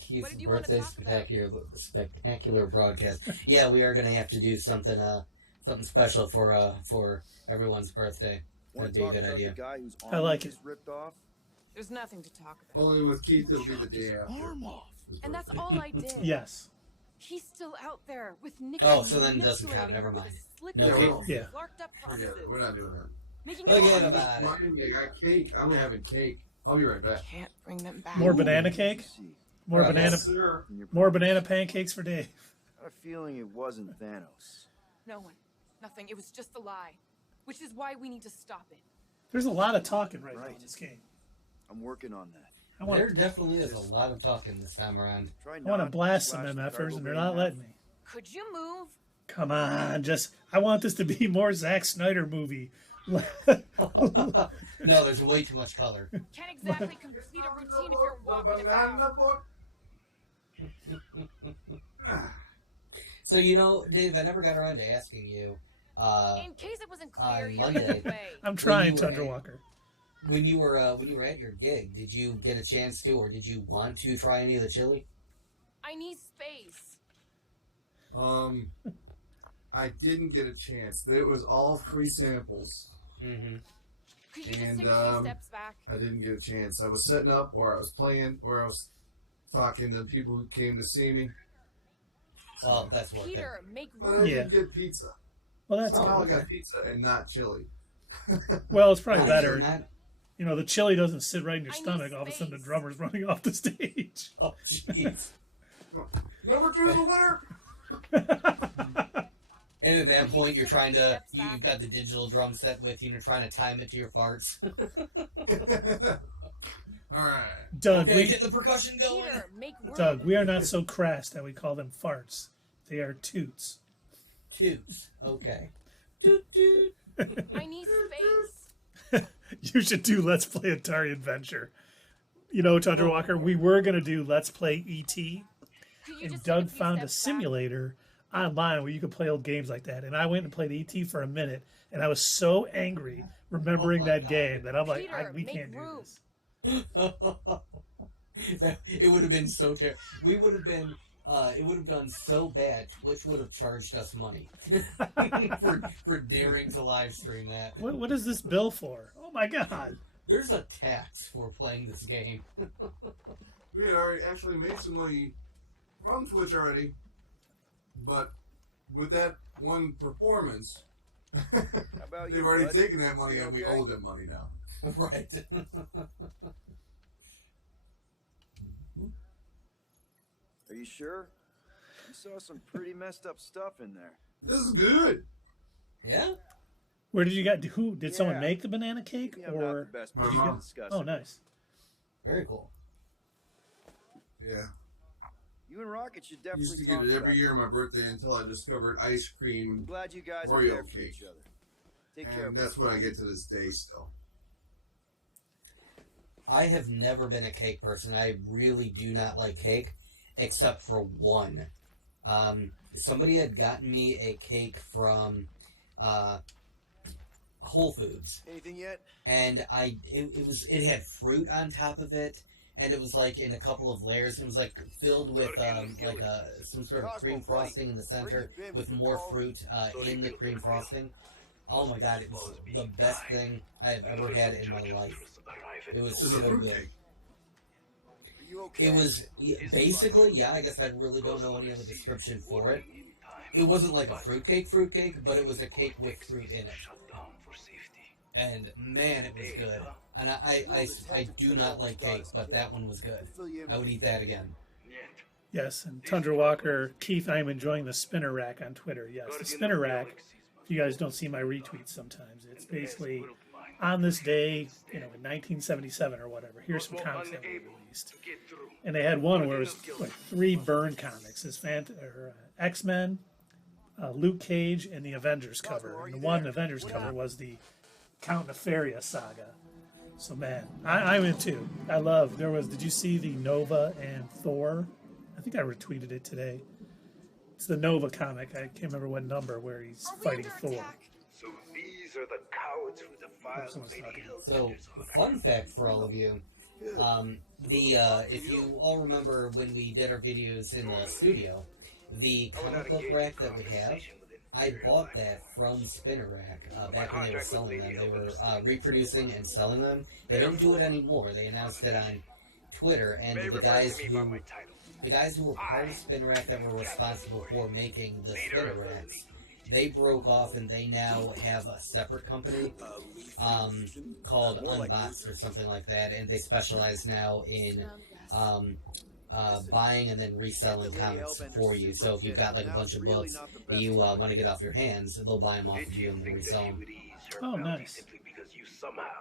Keith's did you wanna birthday talk about? spectacular broadcast. Yeah, we are gonna have to do something special for everyone's birthday. Wanna That'd be a talk good about idea. The guy whose I arm like was ripped off? There's nothing to talk about. Only with Keith it'll be the day after. his And that's birthday. all I did. Yes. He's still out there with Nick. Oh, so then it doesn't count. Never mind. No Yeah, cake. we're- Yeah. Forget it. We're not doing that. Making Forget it about it. Mine, I got cake. I'm having cake. I'll be right back. Can't bring them back. More banana cake? See, More Right. banana Yes, sir. in your more pocket. banana pancakes for Dave. I had a feeling it wasn't Thanos. No one. Nothing. It was just a lie. Which is why we need to stop it. There's a lot of talking right now Right. in this game. I'm working on that. I want There definitely is a lot of talking this time around. Try I want not to blast slash some the MFers cargo and they're bay in not half. letting me. Could you move? Come on, just I want this to be more Zack Snyder movie. No, there's way too much color. Can't exactly complete a routine if you're walking Banana about. book. So you know, Dave, I never got around to asking you. In case it wasn't clear, On either Monday. way. I'm trying, you Tundra were- Walker. When you were at your gig, did you get a chance to, or did you want to try any of the chili? I need space. I didn't get a chance. It was all free samples. Mm-hmm. Could you just And, take a few steps back? I didn't get a chance. I was setting up, or I was playing, or I was talking to people who came to see me. Well, that's one thing. Peter, make But I room. Yeah. didn't get pizza. Well, that's Somehow I good. got pizza and not chili. Well, it's probably Oh, better. you're not- You know, the chili doesn't sit right in your I need stomach. All of a sudden, the space. drummer's running off the stage. Oh, jeez. Number 2 is the winner. And at that point, you're trying to, Steps back. you've got the digital drum set with you, and you're trying to time it to your farts. All right. Doug, Okay, we, getting the percussion going. Peter, make room. Doug, we are not so crass that we call them farts. They are toots. Toots. Okay. Toot toot. I need space. You should do Let's Play Atari Adventure. You know, Tundra Walker, we were going to do Let's Play E.T., Could you and just Doug take a few found a steps back? simulator online where you could play old games like that. And I went and played E.T. for a minute, and I was so angry remembering Oh my that God. game that I'm like, Peter, we make can't do room. this. It would have been so terrible. We would have been. It would have done so bad. Twitch would have charged us money for daring to live stream that. What is this bill for? Oh my God. There's a tax for playing this game. We had already actually made some money from Twitch already, but with that one performance, How about they've you, already buddy? taken that money You and we okay? owe them money now. Right. Are you sure? You saw some pretty messed up stuff in there. This is good. Yeah. Where did you get? Who did someone Yeah. make the banana cake, Maybe I'm not the or? best My person mom. to discuss Oh, it. nice. Very cool. Yeah. You and Rocket should I definitely used to talk get it about every year on my birthday until I discovered ice I'm cream, glad you guys are Oreo there for cake. each other. Take care. and that's what I get to this day still. I have never been a cake person. I really do not like cake, except for one. Somebody had gotten me a cake from Whole Foods, Anything yet? and it had fruit on top of it, and it was like in a couple of layers. It was like filled with some sort of cream frosting in the center with more fruit in the cream frosting. Oh my god, it was the best thing I have ever had in my life. It was This is a so fruit good. cake. Are you okay? It was basically, yeah, I guess I really don't know any other description for it. It wasn't like a fruitcake, but it was a cake with fruit in it. And man, it was good. And I do not like cake, but that one was good. I would eat that again. Yes, and Tundra Walker, Keith, I am enjoying the spinner rack on Twitter. Yes, the spinner rack, if you guys don't see my retweets sometimes, it's basically on this day, in 1977 or whatever, here's some comics that were released. And they had one where it was like 3 Byrne comics, his X-Men, Luke Cage, and the Avengers cover. And the one Avengers cover was the Count Nefarious saga. So man, I'm into. I love. Did you see the Nova and Thor? I think I retweeted it today. It's the Nova comic. I can't remember what number where he's fighting Thor. So these are the cowards who defile Someone's talking. So, fun fact for all of you, if you all remember when we did our videos in the studio, the comic book rack that we have, I bought that from Spinner Rack back when they were selling them. They were reproducing and selling them. They don't do it anymore. They announced it on Twitter, and the guys who were part of Spinner Rack that were responsible for making the Spinner Racks, they broke off and they now have a separate company called Unboxed or something like that, and they specialize now in buying and then reselling comics for you. So if you've got like a bunch of books that you want to get off your hands, they'll buy them off of you and then resell them. Oh, nice.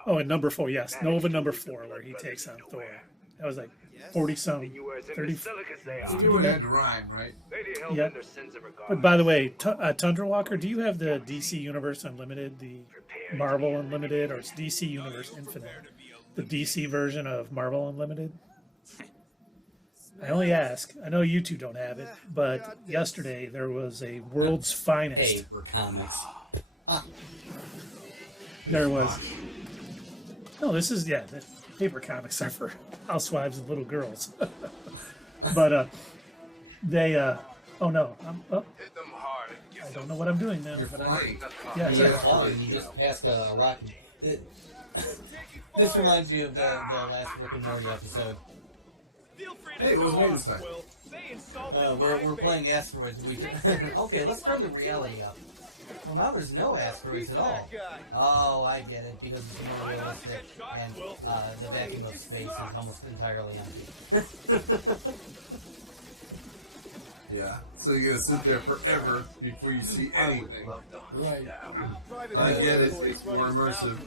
Oh, and number 4, yes, Nova number 4, where he takes on Thor. That was like 40-some, 30. You knew it had to rhyme, right? Yeah. But by the way, Tundra Walker, do you have the DC Universe Unlimited, the Marvel Unlimited, or it's DC Universe Infinite? The DC version of Marvel Unlimited? I only ask. I know you two don't have it, but yesterday there was a World's Finest. Paper comics. There was. No, this is, the paper comics are for housewives and little girls. But they, oh no, I don't know what I'm doing now. But You're flying. You just passed a rocket. This reminds me of the last Rick and Morty episode. Hey, it was me this time. We're playing asteroids. Okay, let's turn the reality up. Well, now there's no asteroids at all. Oh, I get it, because it's more realistic, and the vacuum of space is almost entirely empty. Yeah, so you gotta sit there forever before you see anything. Right. I get it, it's more immersive.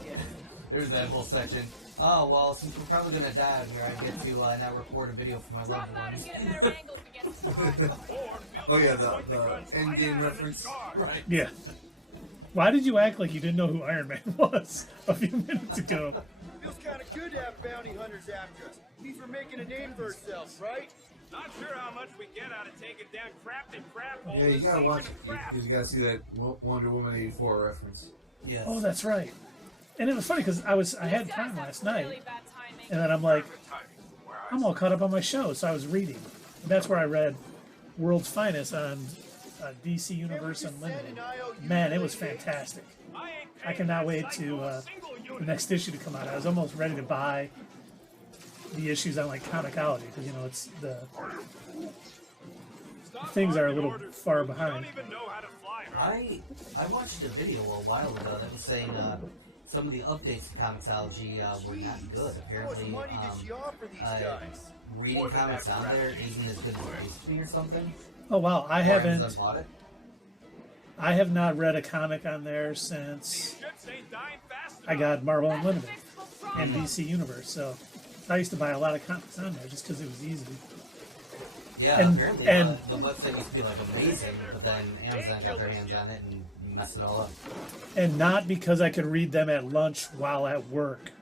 There's that whole section. Oh, well, since we're probably gonna die out here, I get to now record a video for my loved ones. Oh yeah, the end game reference. Right. Yeah. Why did you act like you didn't know who Iron Man was a few minutes ago? Feels kind of good to have bounty hunters after us. Means we're making a name for ourselves, right? Not sure how much we get out of taking down crap and crap holes. Yeah, you gotta watch it, because you gotta see that Wonder Woman 84 reference. Yes. Oh, that's right. And it was funny because I had time last night, and then I'm like, I'm all caught up on my show, so I was reading. And that's where I read World's Finest on DC Universe Unlimited. Man, it was fantastic. I cannot wait to the next issue to come out. I was almost ready to buy the issues on like Comixology because it's the things are a little far behind. I watched a video a while ago that was saying some of the updates to Comixology were not good. Apparently, reading comics on there isn't as good as it used to be or something. Oh wow, I haven't. Amazon bought it. I have not read a comic on there since I got Marvel Unlimited and DC Universe. So I used to buy a lot of comics on there just because it was easy. Yeah, And- apparently and- the website used to be like amazing, but then Amazon got their hands on it and messed it all up. And not because I could read them at lunch while at work.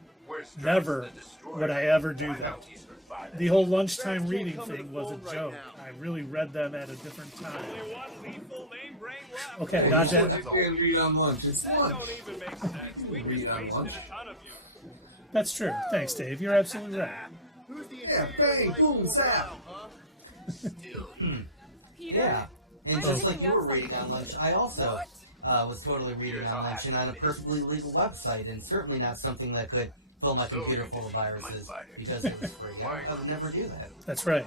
Never would I ever do that. The whole lunchtime reading thing was a joke. I really read them at a different time. Okay, not You that. can't read on lunch. It's lunch. Read on lunch. That's true. Thanks, Dave. You're absolutely right. Yeah, bang, boom, zap. Yeah, and just like you were reading on lunch, I also was totally reading on lunch and on a perfectly legal website, and certainly not something that could fill my computer full of viruses because it was free. I would never do that That's right.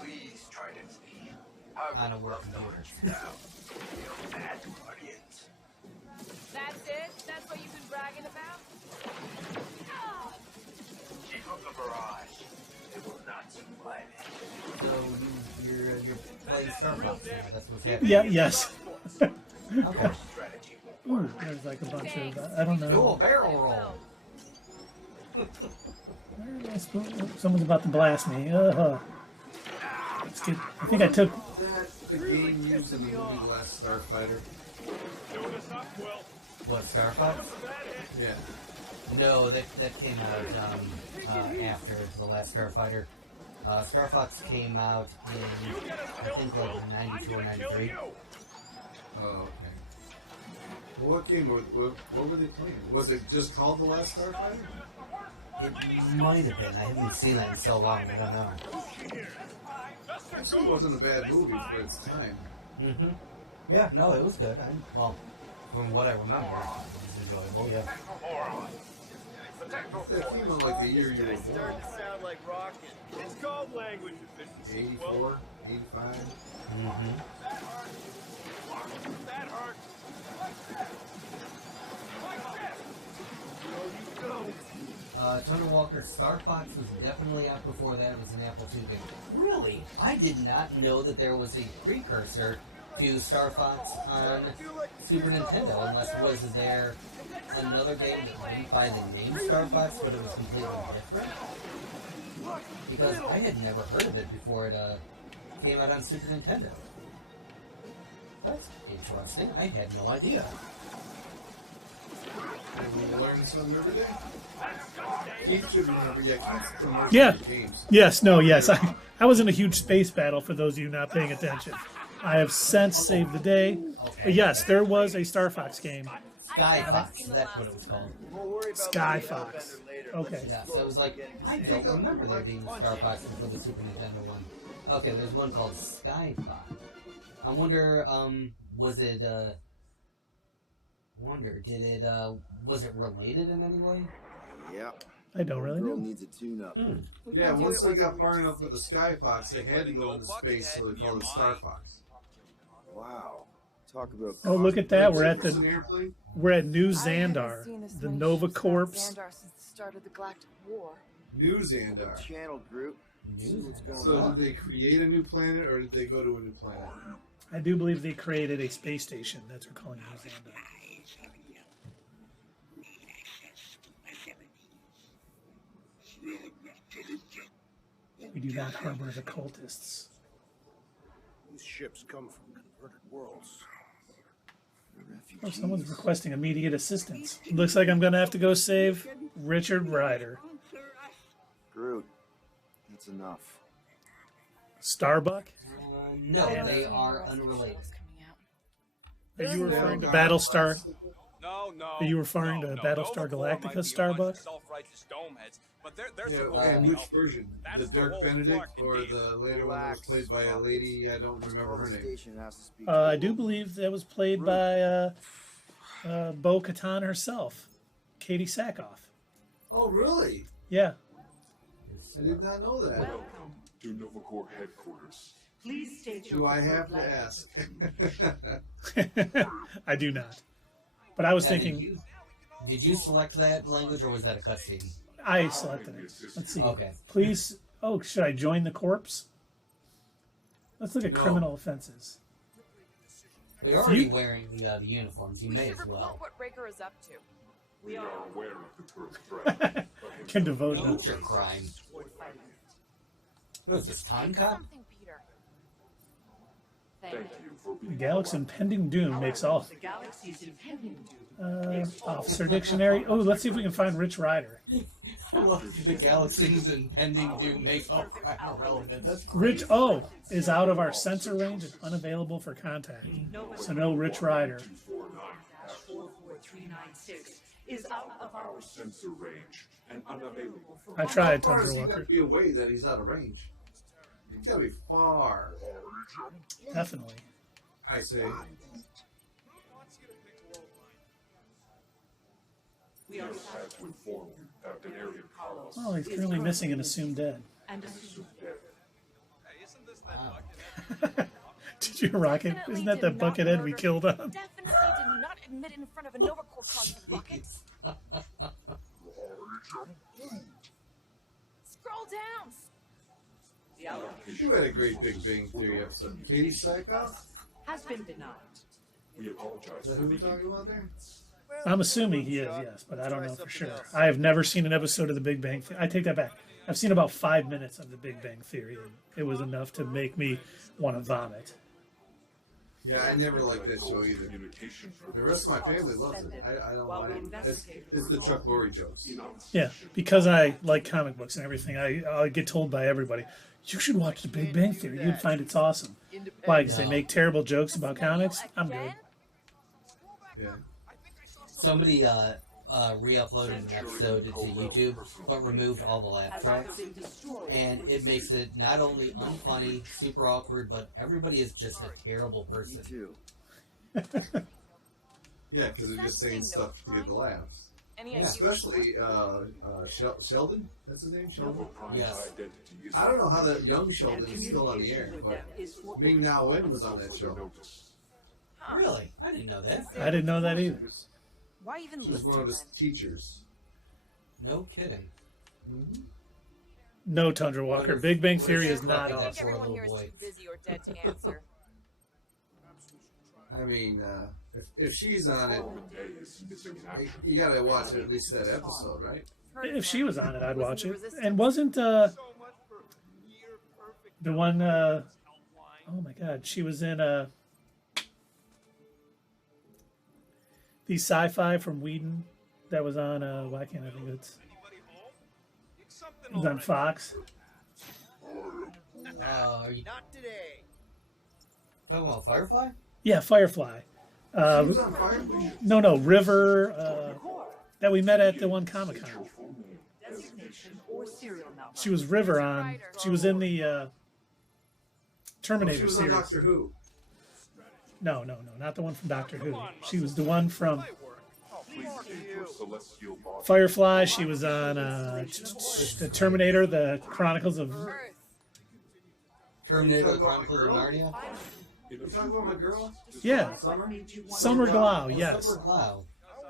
Please try to see. on a work computer. Mad guardians. That's it? That's what you've been bragging about? Keep up the barrage. It will not survive it. So you're playing Starbucks now. That's what's happening. Yeah. Yes. Okay. Strategy. Ooh, there's like a bunch of. I don't Do a know. barrel roll. Where am I supposed- Someone's about to blast me. Let's get, I think I took. That's the game used in the movie Last Starfighter. What, Star Fox? Yeah. No, that came out after the last Starfighter. Star Fox came out in, I think, like 92 or 93. Oh, okay. Well, what game what were they playing? Was it just called The Last Starfighter? It might have been. I haven't seen that in so long. I don't know. Actually, it wasn't a bad movie for its time. Mm-hmm. Yeah, no, it was good. Well, from what I remember, it was enjoyable, yeah. It came out like the year you were born. sound like rocket. It's called language efficiency. 84, 85. Mm-hmm. That hurt. Tony Walker, Star Fox was definitely out before that. It was an Apple II game. Really? I did not know that there was a precursor to Star Fox on Super Nintendo, unless was there another game that went by the name Star Fox, but it was completely different? Because I had never heard of it before it came out on Super Nintendo. That's interesting. I had no idea. We learn something every day. Keith should remember. Yeah, Keith's promoting Yeah. games. Yes. No. Yes. I was in a huge space battle. For those of you not paying attention, I have since saved the day. But yes, there was a Star Fox game. Sky Fox, that's what it was called. Sky Fox. Okay. Yes, I was like, I don't remember there being a Star Fox for the Super Nintendo one. Okay, there's one called Sky Fox. I wonder, was it, was it related in any way? Yeah. I don't really Girl know. needs a tune-up. Yeah, once they got far enough with the Sky Fox, they had to go into space, so they called it Star Fox. Wow. Talk about. Oh, look at that. We're at It's an the airplane. we're at New I haven't Xandar, seen as the many Nova ships on Corps. Xandar since the start of the Galactic War. New Xandar. Channel group. See what's going So on. did they create a new planet, or did they go to a new planet? I do believe they created a space station. That's what we're calling New Xandar. We do not harbor the cultists. These ships come from converted worlds. Oh, someone's requesting immediate assistance. Looks like I'm gonna have to go save Richard Ryder. Groot. That's enough. Starbuck? No, they are unrelated. Are you referring to Battlestar? No. Are you referring to Battlestar Galactica Starbuck? Self-righteous dome heads, but they're Yeah, supposed to and be which helpful. version? The That's the Dirk whole Benedict fucking or deal. the later one that was played by a lady, I don't remember her name. Station has to speak. I do believe that was played by Bo Katan herself, Katie Sackhoff. Oh, really? Yeah. I did not know that. Welcome to Nova Corps headquarters. Please state your Do I have preferred to language. ask? I do not. But I was Yeah, thinking, did you select that language, or was that a cutscene? I selected it. Let's see. Okay. Please. Oh, should I join the corpse? Let's look at No. criminal offenses. You're already wearing the uniforms. You We may should as report well. what Raker is up to. We are aware of the current threat. Can devote Eat that. your crime. What is this, Time Cop? Something, Peter. Thank you for The being galaxy's impending doom makes all. The galaxy's impending doom. Officer Dictionary. Oh, let's see if we can find Rich Rider. I love the galaxy's impending doom makes all crime irrelevant. That's great. Rich O is out of our sensor range and unavailable for contact. So no Rich Rider. 44396 is out of our sensor range and unavailable for I tried, How far Tundra has he got to Walker. be away that he's out of range? He's got to be far. Definitely. I say. We are had to inform you that an area Carlos Oh, he's currently missing and assumed dead. and assume Did you rock it? Isn't that the buckethead we killed on? Definitely did not admit in front of a Nova Corps constant bucket. Scroll down. You had a great Big Bang Theory episode. Katie Sackhoff? has been denied. we apologize Is that for who we're the talking about there? I'm assuming he is, yes, but I don't know for sure. I have never seen an episode of The Big Bang Theory. I take that back. I've seen about 5 minutes of The Big Bang Theory, and it was enough to make me want to vomit. Yeah, I never liked that show either. communication The rest of my family loves it. I don't like it. It's the Chuck Lorre jokes. Yeah, because I like comic books and everything, I get told by everybody, you should watch The Big Bang Theory. You'd find it's awesome. Why? Because they make terrible jokes about comics? I'm good. Yeah. Somebody re-uploaded an episode to YouTube, but removed all the laugh tracks, and it makes it not only unfunny, super awkward, but everybody is just a terrible person. Too. Yeah, because they're just saying stuff to get the laughs. Any Yeah. idea? Especially Sheldon. That's his name, Sheldon. Yes. I don't know how that young Sheldon is still on the air, but Ming Na Wen was on that show. Really? I didn't know that. I didn't know that either. Why even She was listen one of his then? teachers. No kidding. No, Tundra Walker. Big Bang Theory is not Fucking I awesome. think poor everyone little here is boy. too busy or dead to answer. I mean, if she's on it, day is missing in action. you gotta watch at least that episode, right? If she was on it, I'd watch it. And wasn't the one? Oh my God, she was in the sci-fi from Whedon that was on. Why can't I think of it? It was on Fox. Are you Not today. talking about Firefly? Yeah, Firefly. She was on Firefly. No, River. That we met at the one Comic Con. Designation or serial number. She was River on. She was in the Oh, Terminator she was on series. Doctor Who. No, not the one from Doctor Who. She was the one from Please stay for celestial body. Firefly. She was on the Terminator, the Chronicles of. Earth. Terminator: You talking about Chronicles of the girl? Narnia? You talking about my girl? Yeah, Summer? Summer Glau. Yes. Super Cloud.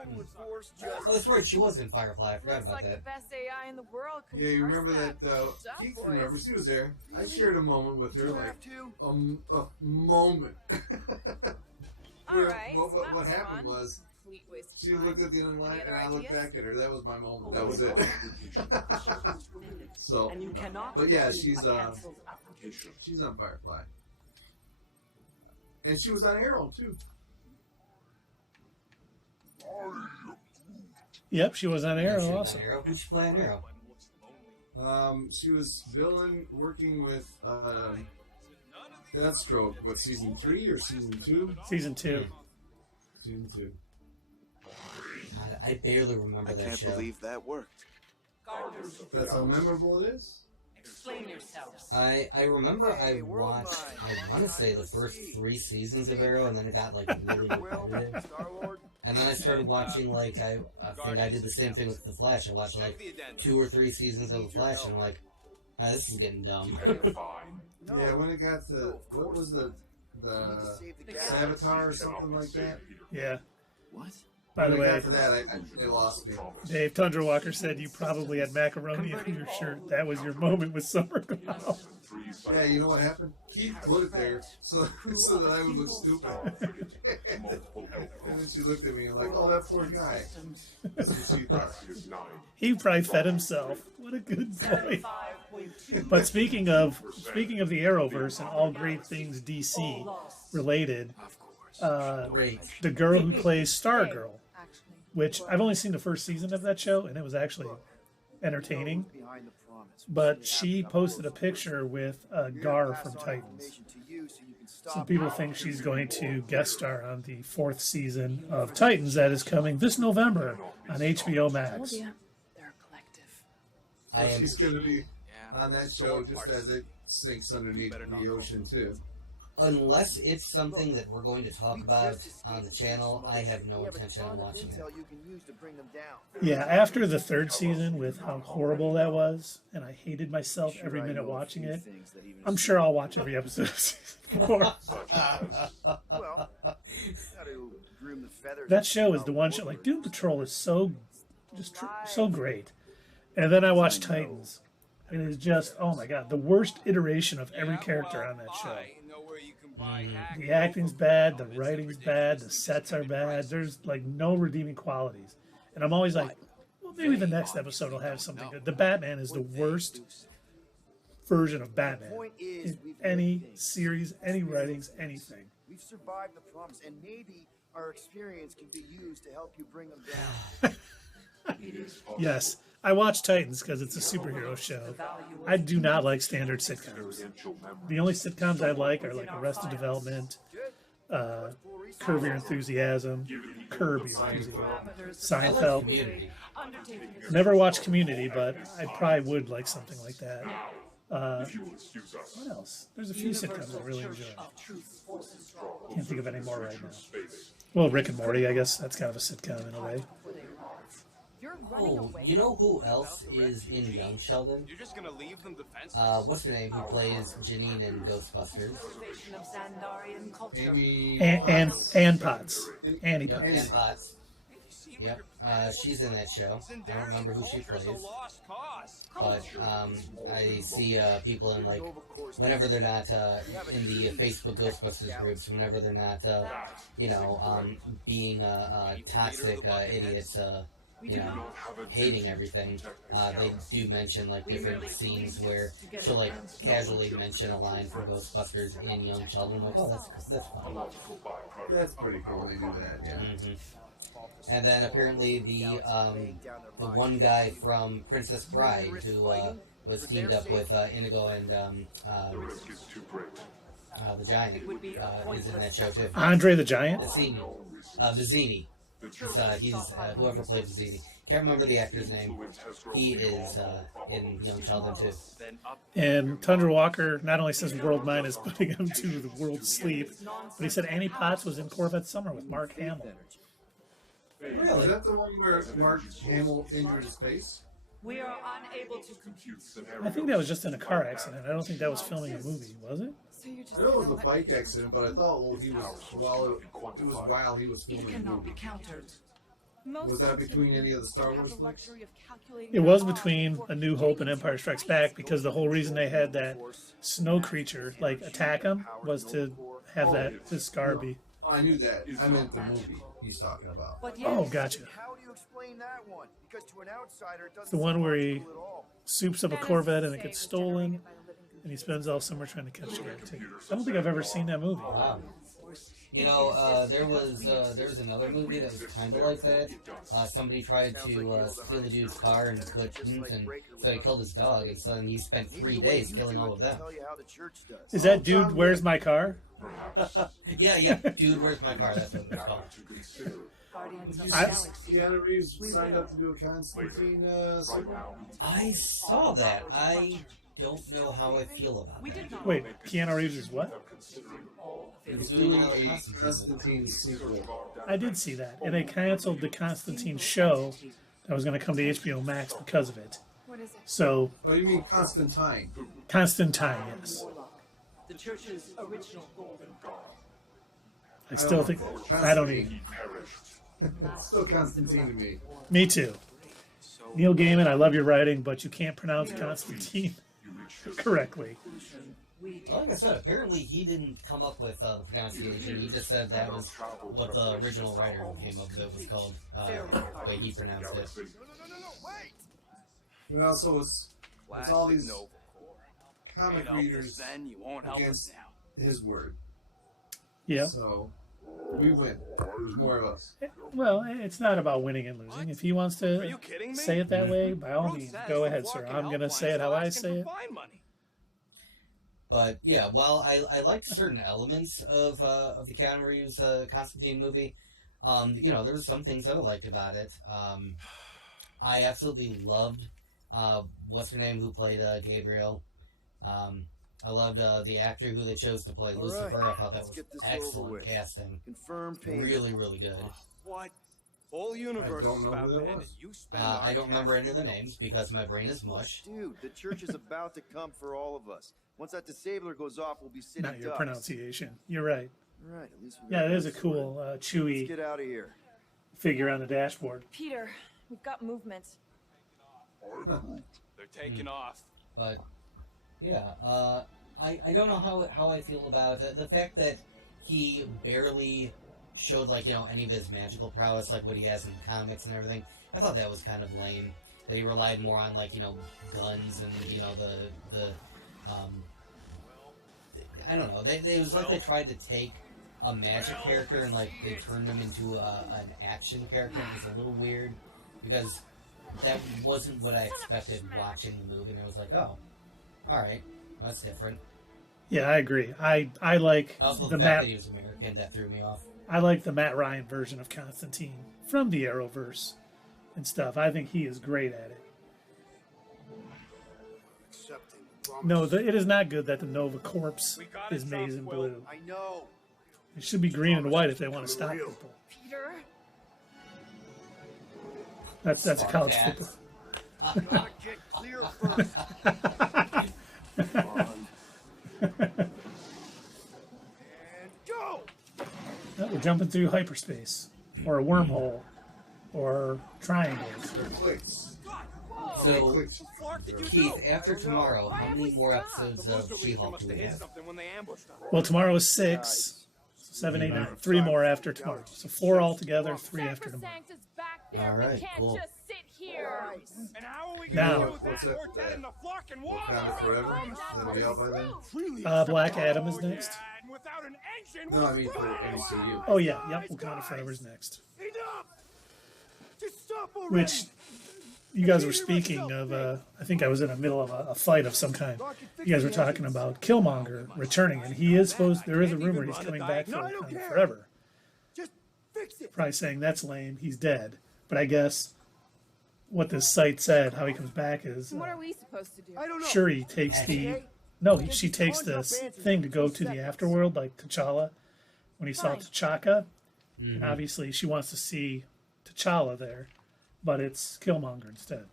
Oh, that's right. She was in Firefly. I forgot Looks about like the that. best AI in the world. Yeah, you remember that? Good job, Keith boys. remembers. She was there. I shared a moment with her, like to. a moment. All Where right, what so that was happened fun. was Complete waste of she time. looked at the other line Any and other I looked ideas? back at her. That was my moment. That was it. So, And you cannot but yeah, receive she's a canceled application. she's on Firefly, and she was on Arrow too. Yep, she was on She Arrow was also. on Arrow. Who'd she play on Arrow? She was villain working with Deathstroke. What, season 3 or season 2? Season 2. Season 2. God, I barely remember I that can't show. believe that worked. That's how memorable it is. Explain yourselves. I remember Hey, I we're watched, online. I want to say the first 3 seasons of Arrow, and then it got like really repetitive. Star-Lord. And then I started watching, like, I think I did the same thing with The Flash. I watched like 2 or 3 seasons of The Flash, and I'm like, ah, this is getting dumb. Fine. Yeah, when it got to, what was the Savitar or something like that? Yeah. What? By the When it way, got to that, they lost me. Dave Tundra Walker said you probably had macaroni on your shirt. That was your moment with Summer Glau. Yeah, you know what happened? Keith put it there so that I would look stupid. And then she looked at me and like, oh, that poor guy. That's what she thought. He probably fed himself. What a good boy. But But speaking of the Arrowverse and all great things DC related, the girl who plays Stargirl, which I've only seen the first season of that show, and it was actually entertaining. But she posted a picture with Gar from Titans. Some people think she's going to guest star on the 4th season of Titans that is coming this November on HBO Max. She's going to be on that show just as it sinks underneath the ocean, too. Unless it's something that we're going to talk about on the channel, I have no intention of watching it. Yeah, after the 3rd season with how horrible that was, and I hated myself every minute watching it, I'm sure I'll watch every episode of season 4. That show is the one show, like, Doom Patrol is so great. And then I watched Titans. It is just, oh my god, the worst iteration of every character on that show. The acting's bad, the writing's bad, the sets are bad. There's like no redeeming qualities. And I'm always like, well, maybe the next episode will have something good. The Batman is the worst version of Batman in any series, any writings, anything. We've survived the promise, and maybe our experience can be used to help you bring them down. Yes, I watch Titans because it's a superhero show. I do not like standard sitcoms. The only sitcoms I like are like Arrested Development, Curb Your Enthusiasm, Seinfeld. Never watched Community, but I probably would like something like that. What else? There's a few sitcoms I really enjoy. Can't think of any more right now. Well, Rick and Morty, I guess that's kind of a sitcom in a way. Oh, you know who else is in Young Sheldon? You're just gonna leave them defenseless? What's her name? Who plays Janine in Ghostbusters? Amy... Ann Potts. Annie Potts. Ann Potts. Yep. She's in that show. I don't remember who she plays. But I see people in, like, whenever they're not in the Facebook Ghostbusters groups, whenever they're not, being toxic idiots, hating everything, they do mention, like, different scenes where she'll, like, casually mention a line from Ghostbusters in Young Sheldon. I'm like, oh, that's fun. That's pretty cool when they do that, yeah. Mm-hmm. And then apparently the one guy from Princess Bride who was teamed up with Inigo and the Giant is in that show too. Andre the Giant? Vizzini. He's whoever played Vizzini. Can't remember the actor's name. He is in Young Sheldon too. And Tundra Walker not only says World Mine is putting him to the world's sleep, but he said Annie Potts was in Corvette Summer with Mark Hamill. Really? Is that the one where Mark Hamill injured his face? We are unable to compute. I think that was just in a car accident. I don't think that was filming a movie, was it? I know it was a bike accident, but I thought it was while he was filming the movie. Was that between any of the Star Wars flicks? It was between A New Hope and Empire Strikes Back, because the whole reason they had that snow creature like attack him was to have his scar be. Oh, I knew that. I meant the movie he's talking about. Oh, gotcha. How do you explain that one? Because to an outsider, it doesn't The one where he soups up a Corvette and it gets stolen, and he spends all summer trying to catch it. I don't think I've ever seen that movie. Wow. You know, there was another movie that was kind of like that. Somebody tried to steal the dude's car and couldn't, and so he killed his dog, and so then he spent 3 days killing all of them. Is that Dude, Where's My Car? Yeah, Dude, Where's My Car? That's what it's called. Keanu Reeves signed up to do a Constantine sequel? I saw that. I don't know how I feel about that. Wait, Keanu Reeves is what? He's doing a Constantine sequel. I did see that, and they canceled the Constantine show that was going to come to HBO Max because of it. So. Oh, you mean Constantine? Constantine, yes. The church's original golden god. I still think I don't even. It's still Constantine to me. Me too. Neil Gaiman, I love your writing, but you can't pronounce Constantine correctly. Like I said, apparently he didn't come up with the pronunciation. He just said that was what the original writer came up with. It was called the way he pronounced it. Well, so it's all these comic Ain't helped us readers then, you won't help us against now. his word. Yeah. So we win. There's more of us. Well, it's not about winning and losing. If he wants Are to you kidding me? say it that way, by all Bruce means, says go the ahead, sir. Flarkin I'm going to helplines say it how are I asking say for it. fine money. But yeah, while I liked certain elements of the Keanu Reeves Constantine movie, there were some things that I liked about it. I absolutely loved what's her name who played Gabriel. I loved the actor who they chose to play Lucifer. Right, I thought that let's was get this over excellent with. casting. Confirm payment. Really, really good. What? Whole universe I don't know is who about that men, was. and you spend I our don't remember cash any of the for names because my brain is mush. Dude, the church is about to come for all of us. Once that disabler goes off, we'll be sitting Not your ducks. pronunciation. You're right. All right, at least we Yeah, got it is a that cool, sorted. chewy Let's get out of here. figure on the dashboard. Peter, we've got movement. They're taking off. But yeah, I don't know how I feel about the fact that he barely showed any of his magical prowess, like what he has in the comics and everything. I thought that was kind of lame. That he relied more on guns and I don't know. It was like they tried to take a magic character and they turned him into an action character. It was a little weird because that wasn't what I expected watching the movie. And I was like, oh, all right, that's different. Yeah, I agree. I like Also, the the fact Matt. that he was American that threw me off. I like the Matt Ryan version of Constantine from the Arrowverse and stuff. I think he is great at it. Accepting No, it is not good that the Nova Corpse We got it, is maize and Southwell. blue. I know. It should be green and white if they want to stop Real. people. Peter? That's a college Smart football. Gotta get clear first. And go! No, we're jumping through hyperspace, or a wormhole, or triangles. They're clicks. So, Clicks. Keith, after tomorrow, how many more episodes of She-Hulk do we have? Well, tomorrow is 6, 7, 8, 9. 3 more after tomorrow. So 4 altogether, 3 after tomorrow. Sacrosanct is back there. All right, we can't cool. just sit here. And how are we Now- gonna do What's that? that? We're dead in the Flarkin' water. Wakanda Forever. That'll be out by then. Black Adam is next. And without an engine, No, I mean for MCU. Oh yeah, yep. Wakanda Forever's next. Enough! Just stop already! Which you guys were speaking of. I think I was in the middle of a fight of some kind. You guys were talking about Killmonger returning, and he is supposed. There is a rumor he's coming back for Wakanda Forever. Just fix it! Probably saying that's lame. He's dead. But I guess what this site said, how he comes back is. What are we supposed to do? I don't know. Shuri takes the. No, she takes this thing to go to the afterworld, like T'Challa, when he saw Fine. T'Chaka. And obviously, she wants to see T'Challa there, but it's Killmonger instead.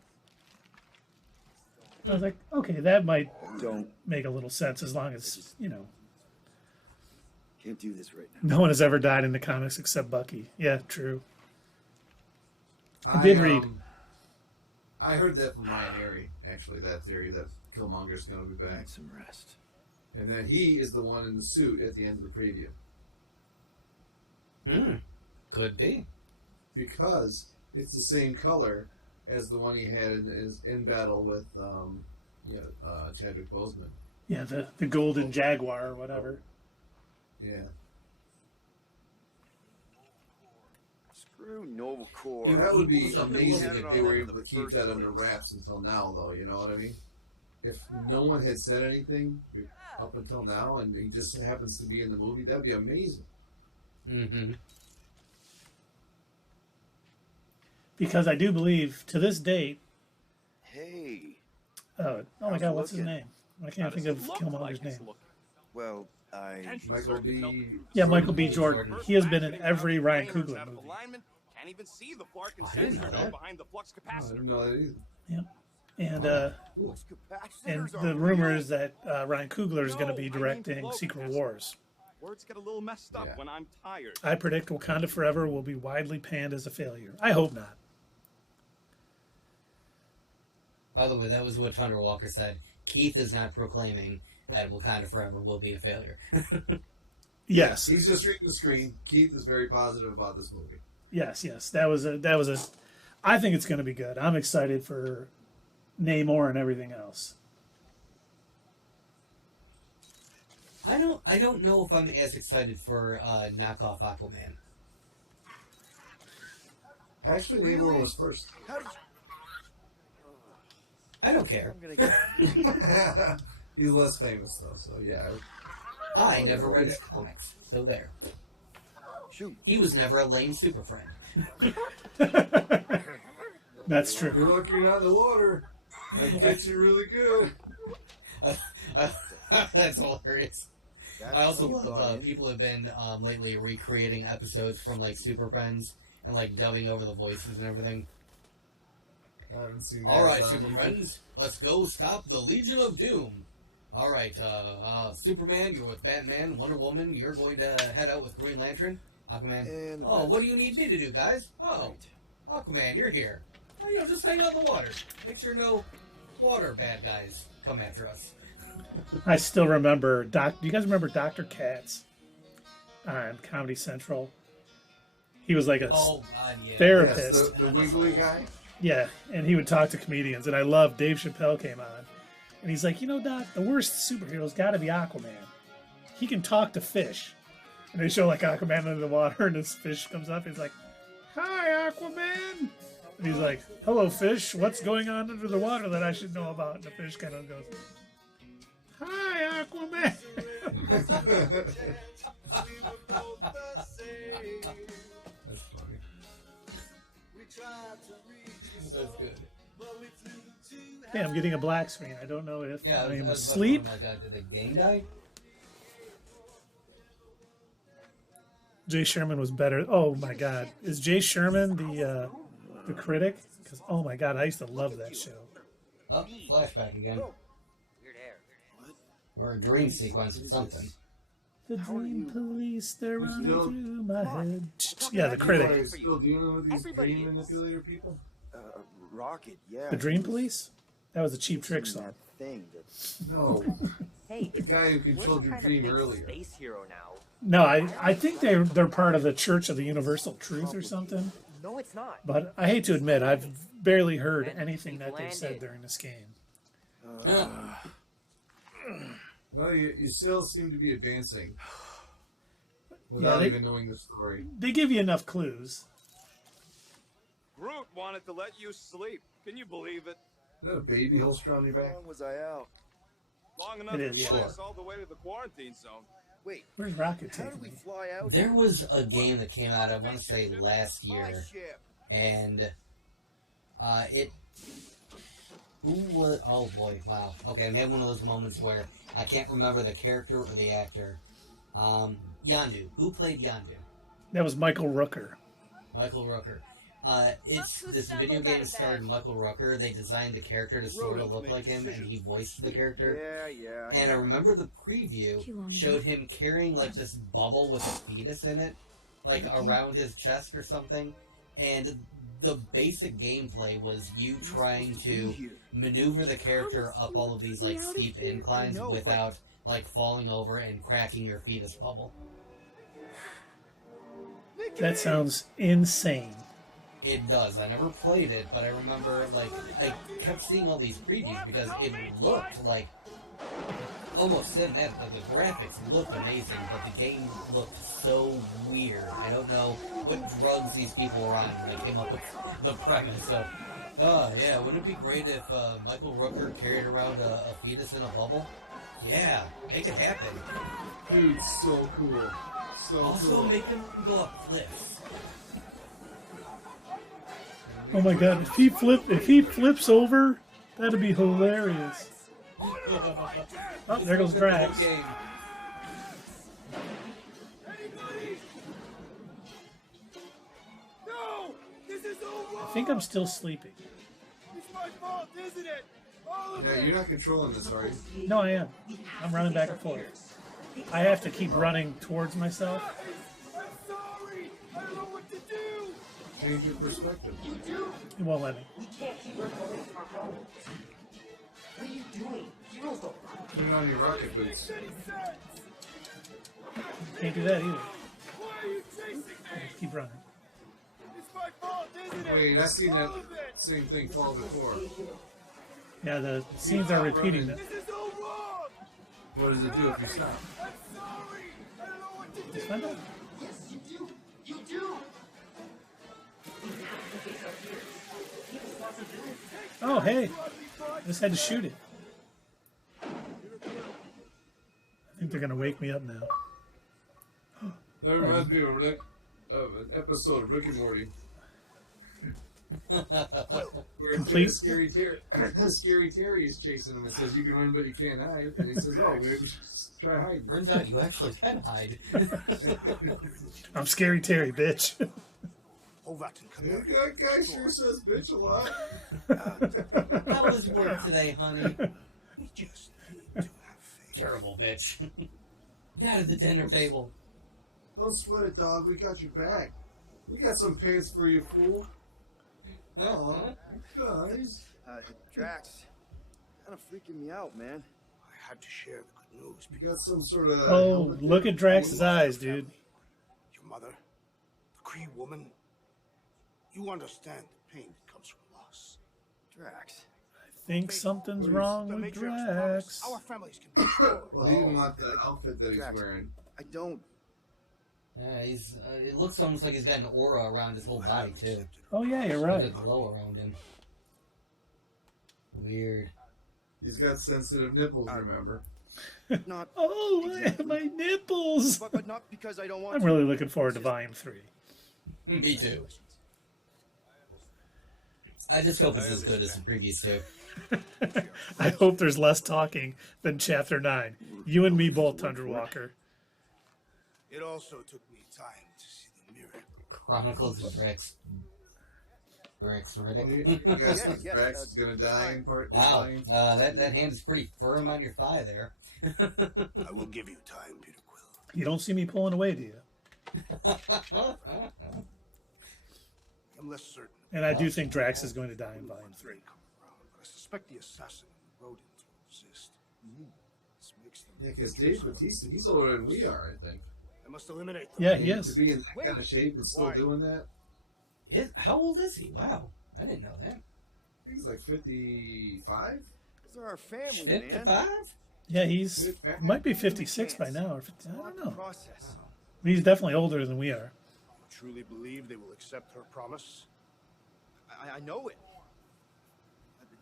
I was like, okay, that might Don't. make a little sense as long as, Can't do this right now. no one has ever died in the comics except Bucky. Yeah, true. I did read. I heard that from Ryan Airy, actually, that theory that Killmonger's going to be back. Need some rest. And then he is the one in the suit at the end of the preview. Could be. Because it's the same color as the one he had in battle with Chadwick Boseman. Yeah, the Golden Jaguar or whatever. Yeah. Screw Nova Corps. That would be Something amazing we had if they on were in able the to keep first that under place. wraps until now, though. You know what I mean? If no one had said anything up until now, and he just happens to be in the movie, that'd be amazing. Mm-hmm. Because I do believe to this date. Hey. Oh my How's God, it what's his looking? name? I can't think of Killmonger's name. Well, I... Michael B. Yeah, Michael B. Jordan. He has been in every Ryan Coogler movie. Can't even see the Flarkin I didn't know sensor that. behind the flux Oh, I capacitor. didn't know that either. Yep. And and Capacitors the are rumor real. is that Ryan Coogler is going to be No, I mean directing flow Secret capacitor. Wars. Words get a little messed up Yeah. when I'm tired. I predict Wakanda Forever will be widely panned as a failure. I hope not. By the way, that was what Thunder Walker said. Keith is not proclaiming that Wakanda Forever will be a failure. Yes, He's just reading the screen. Keith is very positive about this movie. yes. That was a. I think it's going to be good. I'm excited for Namor and everything else. I don't know if I'm as excited for knockoff Aquaman. Actually, Namor was first. How did I don't care. I'm gonna get... He's less famous though, so yeah. I never read his comics, so there. Shoot. He was never a lame super friend. That's true. You're lucky you're not in the water. That gets you really good. That's hilarious. I also love people have been lately recreating episodes from like Super Friends and like dubbing over the voices and everything. I haven't seen that. All right, Super Friends, let's go stop the Legion of Doom. All right, Superman, you're with Batman. Wonder Woman, you're going to head out with Green Lantern. Aquaman. Oh, what do you need me to do, guys? Oh, Aquaman, you're here. Oh, you know, just hang out in the water. Make sure no water bad guys come after us. I still remember do you guys remember Dr. Katz on Comedy Central? He was like a therapist. Yes, the wiggly guy? Yeah, and he would talk to comedians, and I love Dave Chappelle came on. And he's like, you know, Doc, the worst superhero's got to be Aquaman. He can talk to fish. And they show like Aquaman under the water, and this fish comes up. He's like, "Hi, Aquaman." And he's like, "Hello, fish. What's going on under the water that I should know about?" And the fish kind of goes, "Hi, Aquaman." That's funny. That's good. Hey, I'm getting a black screen. I don't know if Yeah, I'm I was asleep. Oh my god, did the game die? Jay Sherman was better. Oh my God, is Jay Sherman the critic? Because oh my God, I used to love that show. Oh, flashback again. Or a dream sequence or something. The dream police, they're running Still- through my head. Yeah, the critic. Are you still dealing with these dream manipulator people? Rocket, yeah. The Dream Police? That was a Cheap Trick song. That thing that... No. Hey, The guy who controlled your dream earlier. Space hero now. No, I think they're part of the Church of the Universal Truth or something. No, it's not. But I hate to admit, I've barely heard anything that they've said during this game. Well, you still seem to be advancing Yeah, without even knowing the story. They give you enough clues. Groot wanted to let you sleep. Can you believe it? Is that a baby holster on your How back? long was I out? Long enough It is, to fly yeah. us all the way to the quarantine zone. Wait, Where's Rocket how did taking we me? fly out? There was a game that came out, I want to say last My year, ship. and who was, oh boy, wow. Okay, I'm having one of those moments where I can't remember the character or the actor. Yondu. Who played Yondu? That was Michael Rooker. Michael Rooker. It's this video game starred Michael Rooker. They designed the character to sort of look like him, and he voiced the character. Yeah. And I remember the preview showed him carrying like this bubble with a fetus in it, like around his chest or something. And the basic gameplay was you trying to maneuver the character up all of these like steep inclines without like falling over and cracking your fetus bubble. That sounds insane. It does. I never played it, but I remember, like, I kept seeing all these previews because it looked like almost cinematic. Like, the graphics looked amazing, but the game looked so weird. I don't know what drugs these people were on when they came up with the premise of, oh, yeah, wouldn't it be great if Michael Rooker carried around a fetus in a bubble? Yeah, make it happen. Dude, so cool. So Also, cool. make him go up cliffs. Oh my God! If he flips over, that'd be hilarious. Oh, there goes Drax. Game. No! This is all wrong! I think I'm still sleeping. It's my fault, isn't it? All of Yeah, it! you're not controlling this, are you? No, I am. I'm running back and forth. I have to keep running towards myself. I'm sorry! I don't know what to do! Change your perspective. It won't let me. We can't keep working away from our problems. What are you doing? Heroes don't run. Put on your rocket boots. Any sense? Can't do that either. Why are you chasing me? Just keep running. It's my fault, isn't it? Wait, I've seen that All of it! same thing fall before. Yeah, the scenes are repeating. This is all wrong! What does it do if you stop? I'm Let's find out. Yes, you do. You do. We have to face our fears. Give us lots of room. Oh, hey. I just had to shoot it. I think they're going to wake me up now. That reminds me of an episode of Rick and Morty. Where Complete? Scary Terry is chasing him and says, "You can run, but you can't hide." And he says, "Oh, maybe just try hiding." Turns out you actually can hide. I'm Scary Terry, bitch. That guy sure says bitch a lot. How was work today, honey? Terrible bitch. Get out of the dinner table. Don't sweat it, dog. We got your back. We got some pants for you, fool. Uh-huh. Guys. Drax, kind of freaking me out, man. I had to share the good news. You got some sort of... Oh, look at Drax's eyes, dude. Your mother, the Kree woman, you understand the pain that comes from loss. Drax. I think something's wrong The with Matriarch's Drax. promise. Our families can be sure. Well, he didn't want the outfit that he's Drax, wearing. I don't. Yeah, he's. It looks almost like he's got an aura around his whole body too. Oh, yeah, you're Like a right. glow around him. Weird. He's got sensitive nipples, remember? Not. Oh, my nipples. But not because I don't want I'm really looking forward to Volume 3. Me too. I just hope it's as good as the previous two. I hope there's less talking than Chapter 9. You and me both, Tundra Walker. It also took me time to see the mirror. Chronicles of Rex. Rex Riddick. You guys think Drax is going to die in part? Wow, that hand is pretty firm on your thigh there. I will give you time, Peter Quill. You don't see me pulling away, do you? I'm less certain. And I do think Drax is going to die in Volume 3. But I suspect the assassin and the rodents will resist. This makes them. Yeah, because Dave Bautista, he's older than we are, I think. I must eliminate them. Yeah, he is. To be in that kind of shape and still doing that? How old is he? Wow, I didn't know that. He's like 55? They're our family, 55? man. Yeah, he's might be 56 by now. Or 50, I don't know. Process. He's definitely older than we are. You truly believe they will accept her promise? I know it.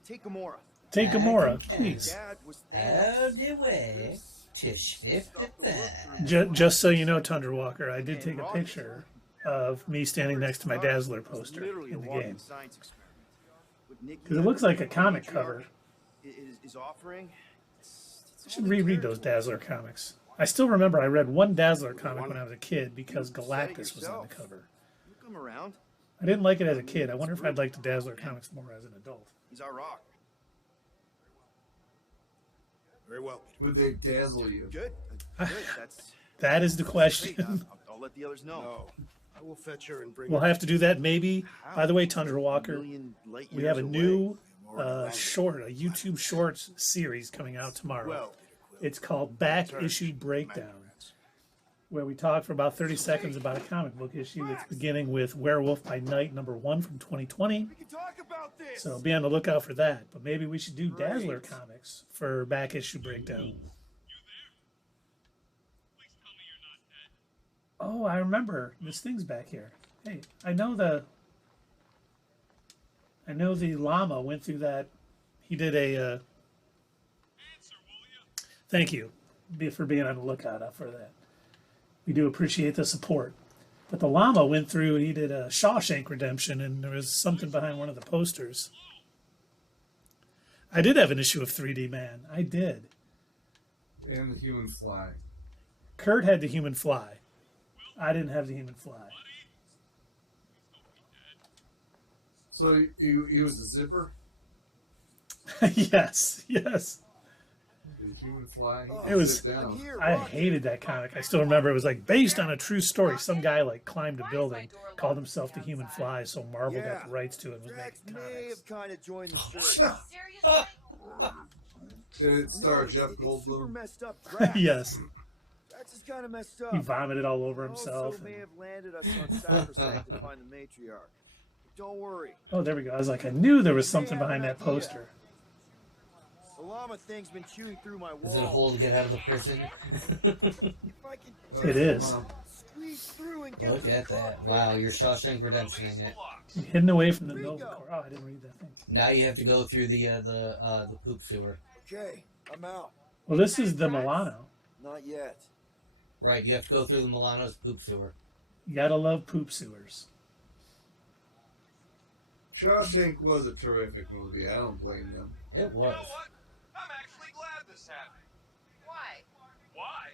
Take Gamora. Take Gamora, please. Dad was All the way to 55. Just so you know, Tundra Walker, I did take a picture of me standing next to my Dazzler poster in the game. Because it looks like a comic cover. Is offering. I should reread those Dazzler comics. I still remember I read one Dazzler comic when I was a kid because Galactus was on the cover. Come around. I didn't like it as a kid. I wonder if I'd like the Dazzler comics more as an adult. He's our rock. Very well, Peter. Would they dazzle you? Good. Good. That's That is the question. I'll let the others know. No. I will fetch her and bring We'll her. have to do that maybe. By the way, Tundra Walker, Million light we years have a away. new short, a YouTube Shorts series coming out tomorrow. Well, Peter Quill. It's called Back Issue Breakdown, where we talk for about 30 seconds about a comic book issue that's beginning with Werewolf by Night #1 from 2020. We can talk about this. So be on the lookout for that. But maybe we should do Dazzler comics for Back Issue Breakdown. Oh, I remember. This thing's back here. Hey, I know the llama went through that. He did a. Thank you for being on the lookout out for that. We do appreciate the support. But the llama went through. He did a Shawshank Redemption, and there was something behind one of the posters. I did have an issue of 3D Man. I did. And the Human Fly. Kurt had the Human Fly. I didn't have the Human Fly. So he was the zipper? Yes, yes. The Human Fly? It was. Down. I hated that comic. I still remember it was like based on a true story. Some guy like climbed a building, called himself the Human Fly, so Marvel got the rights to it and was Drax making may comics. have kind of joined the church. Seriously? Did it star Jeff Super Goldblum? messed up. Drax. Yes, Drax is kind of messed up. he vomited all over himself. Also may have landed us on Sacrosanct to find the matriarch. But don't worry. Oh, there we go. I was like, I knew there was something behind that poster. The llama thing's been chewing through my wall. Is it a hole to get out of the prison? It is. Squeeze through and get Look to at the that. Wow, you're Shawshank Redemptioning it. Hidden away from the Nova Corps. Oh, I didn't read that thing. Now you have to go through the poop sewer. Okay, I'm out. Well, this is the Milano. Not yet. Right, you have to go through the Milano's poop sewer. You gotta love poop sewers. Shawshank was a terrific movie. I don't blame them. It was. You know what? I'm actually glad this happened. Why? Why?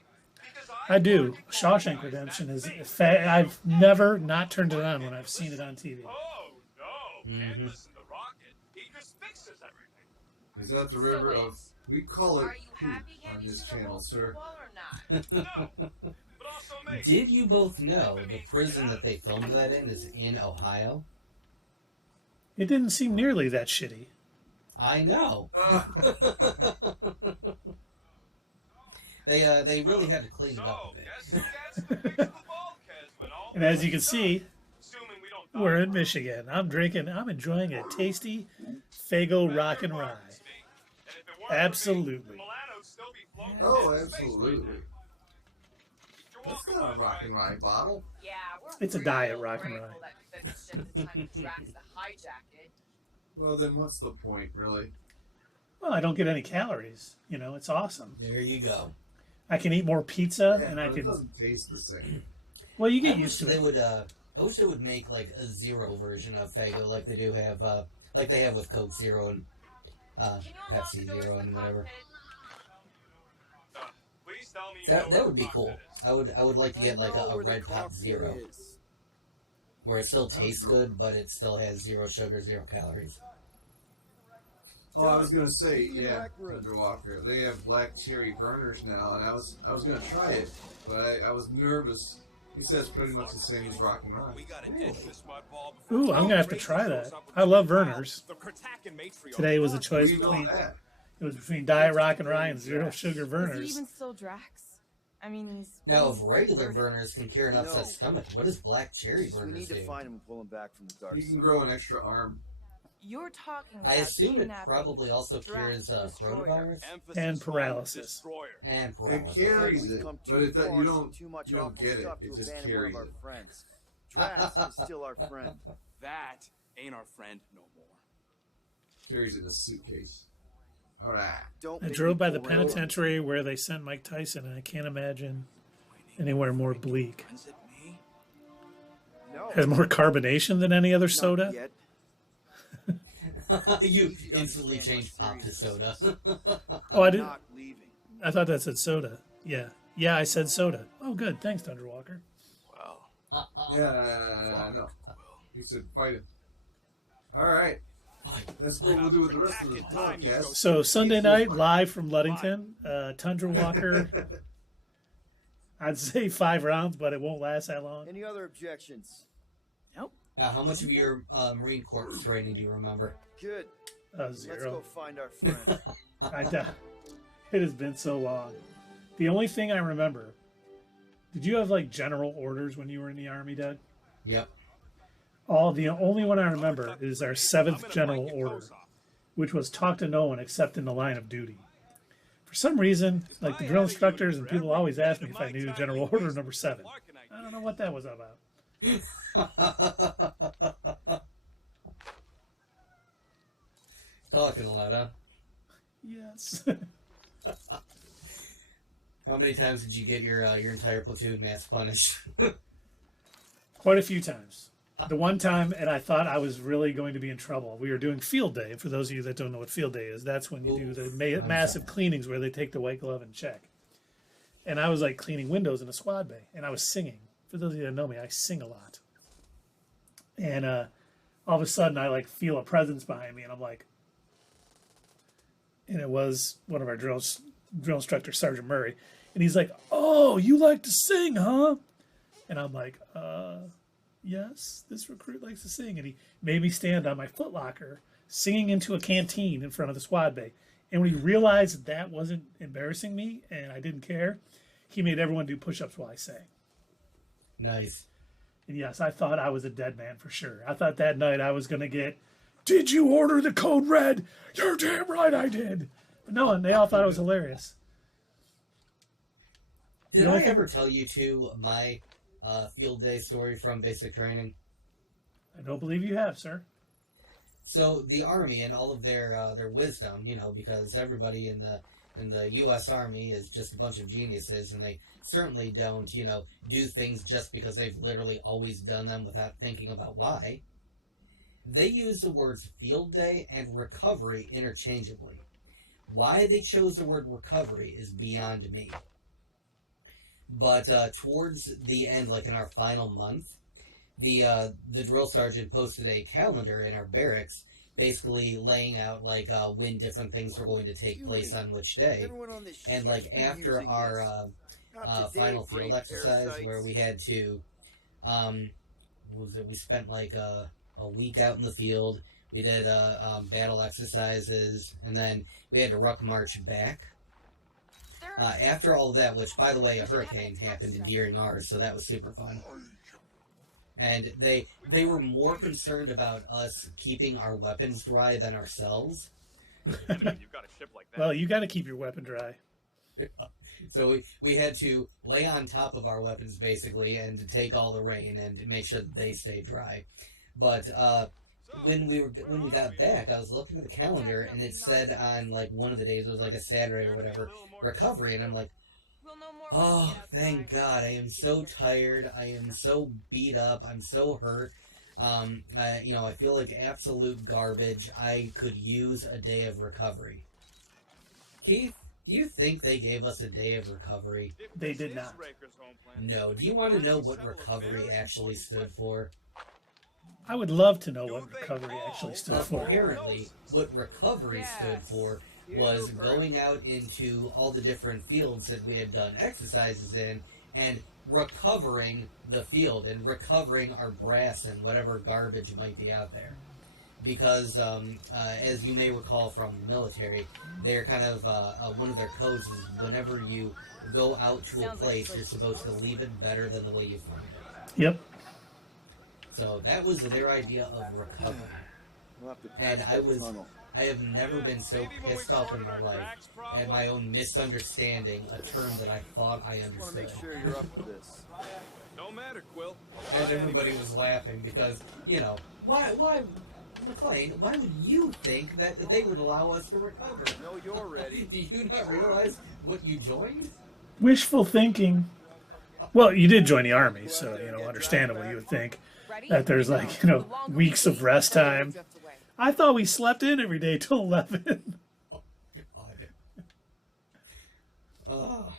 Because I do. Shawshank Redemption is. I've never not turned it on when I've seen it on TV. Oh no! Can't listen to Rocket. He just fixes everything. Is that the river of? We call it Are you poop happy on Andy's this gonna channel, hold sir. the wall or not? No, but also me. Did you both know the prison that they filmed that in is in Ohio? It didn't seem nearly that shitty. I know. They really had to clean it up a bit. And as you can see, we're in Michigan. I'm enjoying a tasty Faygo Rock and Rye. Absolutely. Oh, absolutely. That's not a rock and rye bottle. Yeah, we're It's a diet Rock and Rye. grateful that we finished it the time Drax the hijacked it. Well, then what's the point, really? Well, I don't get any calories. You know, it's awesome. There you go. I can eat more pizza, Yeah, and I but it can. doesn't taste the same. Well, you get I used wish to they it. would. I wish they would make like a zero version of Faygo, like they do have, like they have with Coke Zero and Pepsi Zero and whatever. Please tell me you know That what would be the fuck cool. that is. I would like to get like I know a where the Red Pop cockpit Zero, is. where it still tastes good, but it still has 0 sugar, 0 calories. Oh, I was gonna say, Give me yeah, back room. Thunder Walker. They have black cherry burners now, and I was gonna try it, but I was nervous. He says pretty much the same as Rock and Roll. Ooh, I'm gonna have to try that. I love Vernors. Today was a choice We know between that. it was between Diet Rock and Rye and Zero Sugar Is he Vernors. even still Drax? I mean, he's. Now, if regular burners can cure an No. upset stomach, what does black cherry We burners need to do? find him and pull him back from the dark You side. can grow an extra arm. You're talking about I assume it kidnapping probably also Drax cures the Destroyer. coronavirus And paralysis. and It paralysis. carries We've it, come but too it, far you to don't do too much you don't awful get it. stuff to It just abandon carries one of it. our friends. Drax is still our friend. That ain't our friend no more. Carries it in a suitcase. All right. Don't I make drove me by the pull rank. penitentiary where they sent Mike Tyson, and I can't imagine anywhere more bleak. Is it me? No, Has more carbonation than any other not soda. yet. You instantly change pop to soda. Oh, I didn't. Not leaving. I thought that said soda. Yeah, I said soda. Oh, good. Thanks, Thunder Walker. Well, Yeah, no. He said fight him. All right. That's what we'll do with the rest of the podcast. So Sunday night, live from Ludington, Tundra Walker. I'd say 5 rounds, but it won't last that long. Any other objections? How much of your Marine Corps training do you remember? Good. Let's go 0. find our friend. It has been so long. The only thing I remember. Did you have like general orders when you were in the Army, Doug? Yep. The only one I remember is our 7th general order, which was talk to no one except in the line of duty. For some reason, like the drill instructors and people always ask me if I knew general order number 7. I don't know what that was about. Talking a lot, huh? Yes. How many times did you get your entire platoon mass punished? Quite a few times. The one time, and I thought I was really going to be in trouble. We were doing field day. For those of you that don't know what field day is, that's when you do the massive cleanings where they take the white glove and check. And I was like cleaning windows in a squad bay, and I was singing. For those of you that know me, I sing a lot. And all of a sudden, I like feel a presence behind me, and I'm like, and it was one of our drill instructors, Sergeant Murray, and he's like, "Oh, you like to sing, huh?" And I'm like, yes, this recruit likes to sing. And he made me stand on my footlocker singing into a canteen in front of the squad bay. And when he realized that wasn't embarrassing me and I didn't care, he made everyone do push-ups while I sang. Nice. And yes, I thought I was a dead man for sure. I thought that night I was going to get, "Did you order the code red?" "You're damn right I did." But no, and they all thought it was hilarious. Did I ever tell you my field day story from basic training? I don't believe you have, sir. So the Army and all of their wisdom, you know, because everybody in the U.S. Army is just a bunch of geniuses, and they certainly don't, you know, do things just because they've literally always done them without thinking about why. They use the words field day and recovery interchangeably. Why they chose the word recovery is beyond me. But towards the end, like in our final month, the drill sergeant posted a calendar in our barracks, basically laying out like when different things were going to take place on which day. And like after our final field exercise, where we had to, we spent like a week out in the field. We did battle exercises, and then we had to ruck march back. After all of that, which, by the way, a hurricane happened during ours, so that was super fun. And they were more concerned about us keeping our weapons dry than ourselves. Well, you got to keep your weapon dry. So we had to lay on top of our weapons, basically, and to take all the rain and make sure that they stayed dry. But when we got back, I was looking at the calendar, and it said on like one of the days, it was like a Saturday or whatever, recovery, and I'm like, oh, thank God, I am so tired, I am so beat up, I'm so hurt, I feel like absolute garbage. I could use a day of recovery. Keith, do you think they gave us a day of recovery? They did not. No. Do you want to know what recovery actually stood for? I would love to know what recovery actually stood for. Apparently, what recovery stood for was going out into all the different fields that we had done exercises in and recovering the field and recovering our brass and whatever garbage might be out there. Because, as you may recall from the military, they're kind of, one of their codes is whenever you go out to a place, you're supposed to leave it better than the way you found it. Yep. So that was their idea of recovery. And I have never been so pissed off in my life at my own misunderstanding a term that I thought I understood. Make sure you're up for this. No matter, Quill. And everybody was laughing because, you know, why, McLean, why would you think that they would allow us to recover? No, you're ready. Do you not realize what you joined? Wishful thinking. Well, you did join the Army, so, you know, understandably you would think that there's like, you know, weeks of rest time. I thought we slept in every day till 11. Oh, God.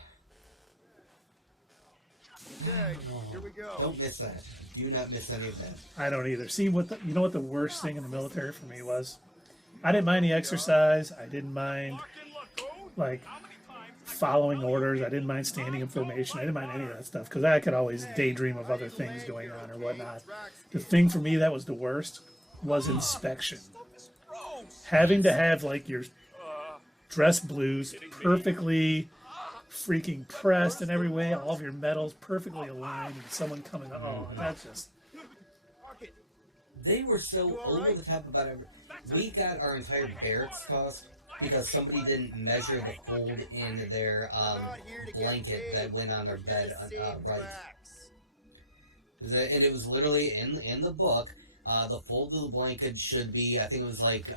Okay, here we go. Don't miss that. Do not miss any of that. I don't either. See, you know what the worst thing in the military for me was? I didn't mind the exercise. I didn't mind, like, following orders. I didn't mind standing in formation. I didn't mind any of that stuff because I could always daydream of other things going on or whatnot. The thing for me that was the worst was inspection. Having to have, like, your dress blues perfectly freaking pressed in every way, all of your medals perfectly aligned, and someone coming, oh, that's just... They were so over the top about everything. We got our entire barracks tossed because somebody didn't measure the fold in their blanket that went on their bed right. And it was literally in the book. The fold of the blanket should be, I think it was like,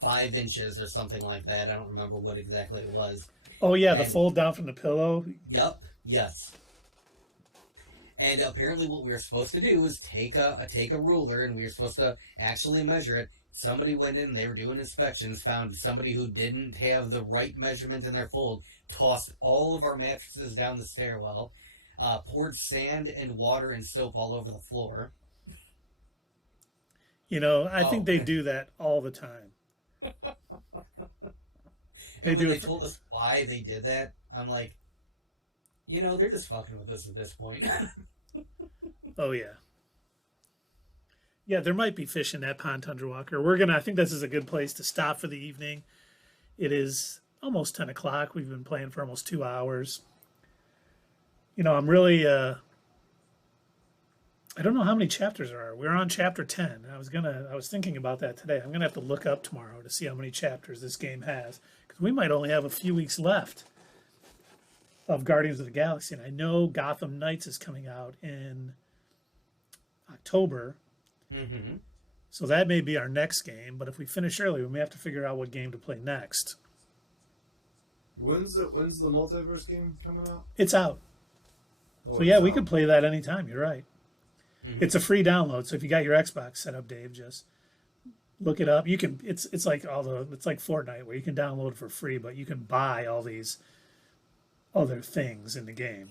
5 inches or something like that. I don't remember what exactly it was. Oh yeah, the fold down from the pillow. Yep. Yes. And apparently, what we were supposed to do was take a ruler, and we were supposed to actually measure it. Somebody went in, they were doing inspections, found somebody who didn't have the right measurement in their fold, tossed all of our mattresses down the stairwell, poured sand and water and soap all over the floor. You know, I think they do that all the time. And when they told us why they did that, I'm like, you know, they're just fucking with us at this point. Oh, yeah. Yeah, there might be fish in that pond, Tundra Walker. I think this is a good place to stop for the evening. It is almost 10 o'clock. We've been playing for almost 2 hours. You know, I'm really, I don't know how many chapters there are. We're on chapter 10. I was thinking about that today. I'm gonna have to look up tomorrow to see how many chapters this game has, because we might only have a few weeks left of Guardians of the Galaxy. And I know Gotham Knights is coming out in October, so that may be our next game. But if we finish early, we may have to figure out what game to play next. When's the multiverse game coming out? It's out. So yeah, we could play that anytime. You're right. It's a free download. So if you got your Xbox set up, Dave, just look it up. You can. It's like it's like Fortnite where you can download for free, but you can buy all these other things in the game.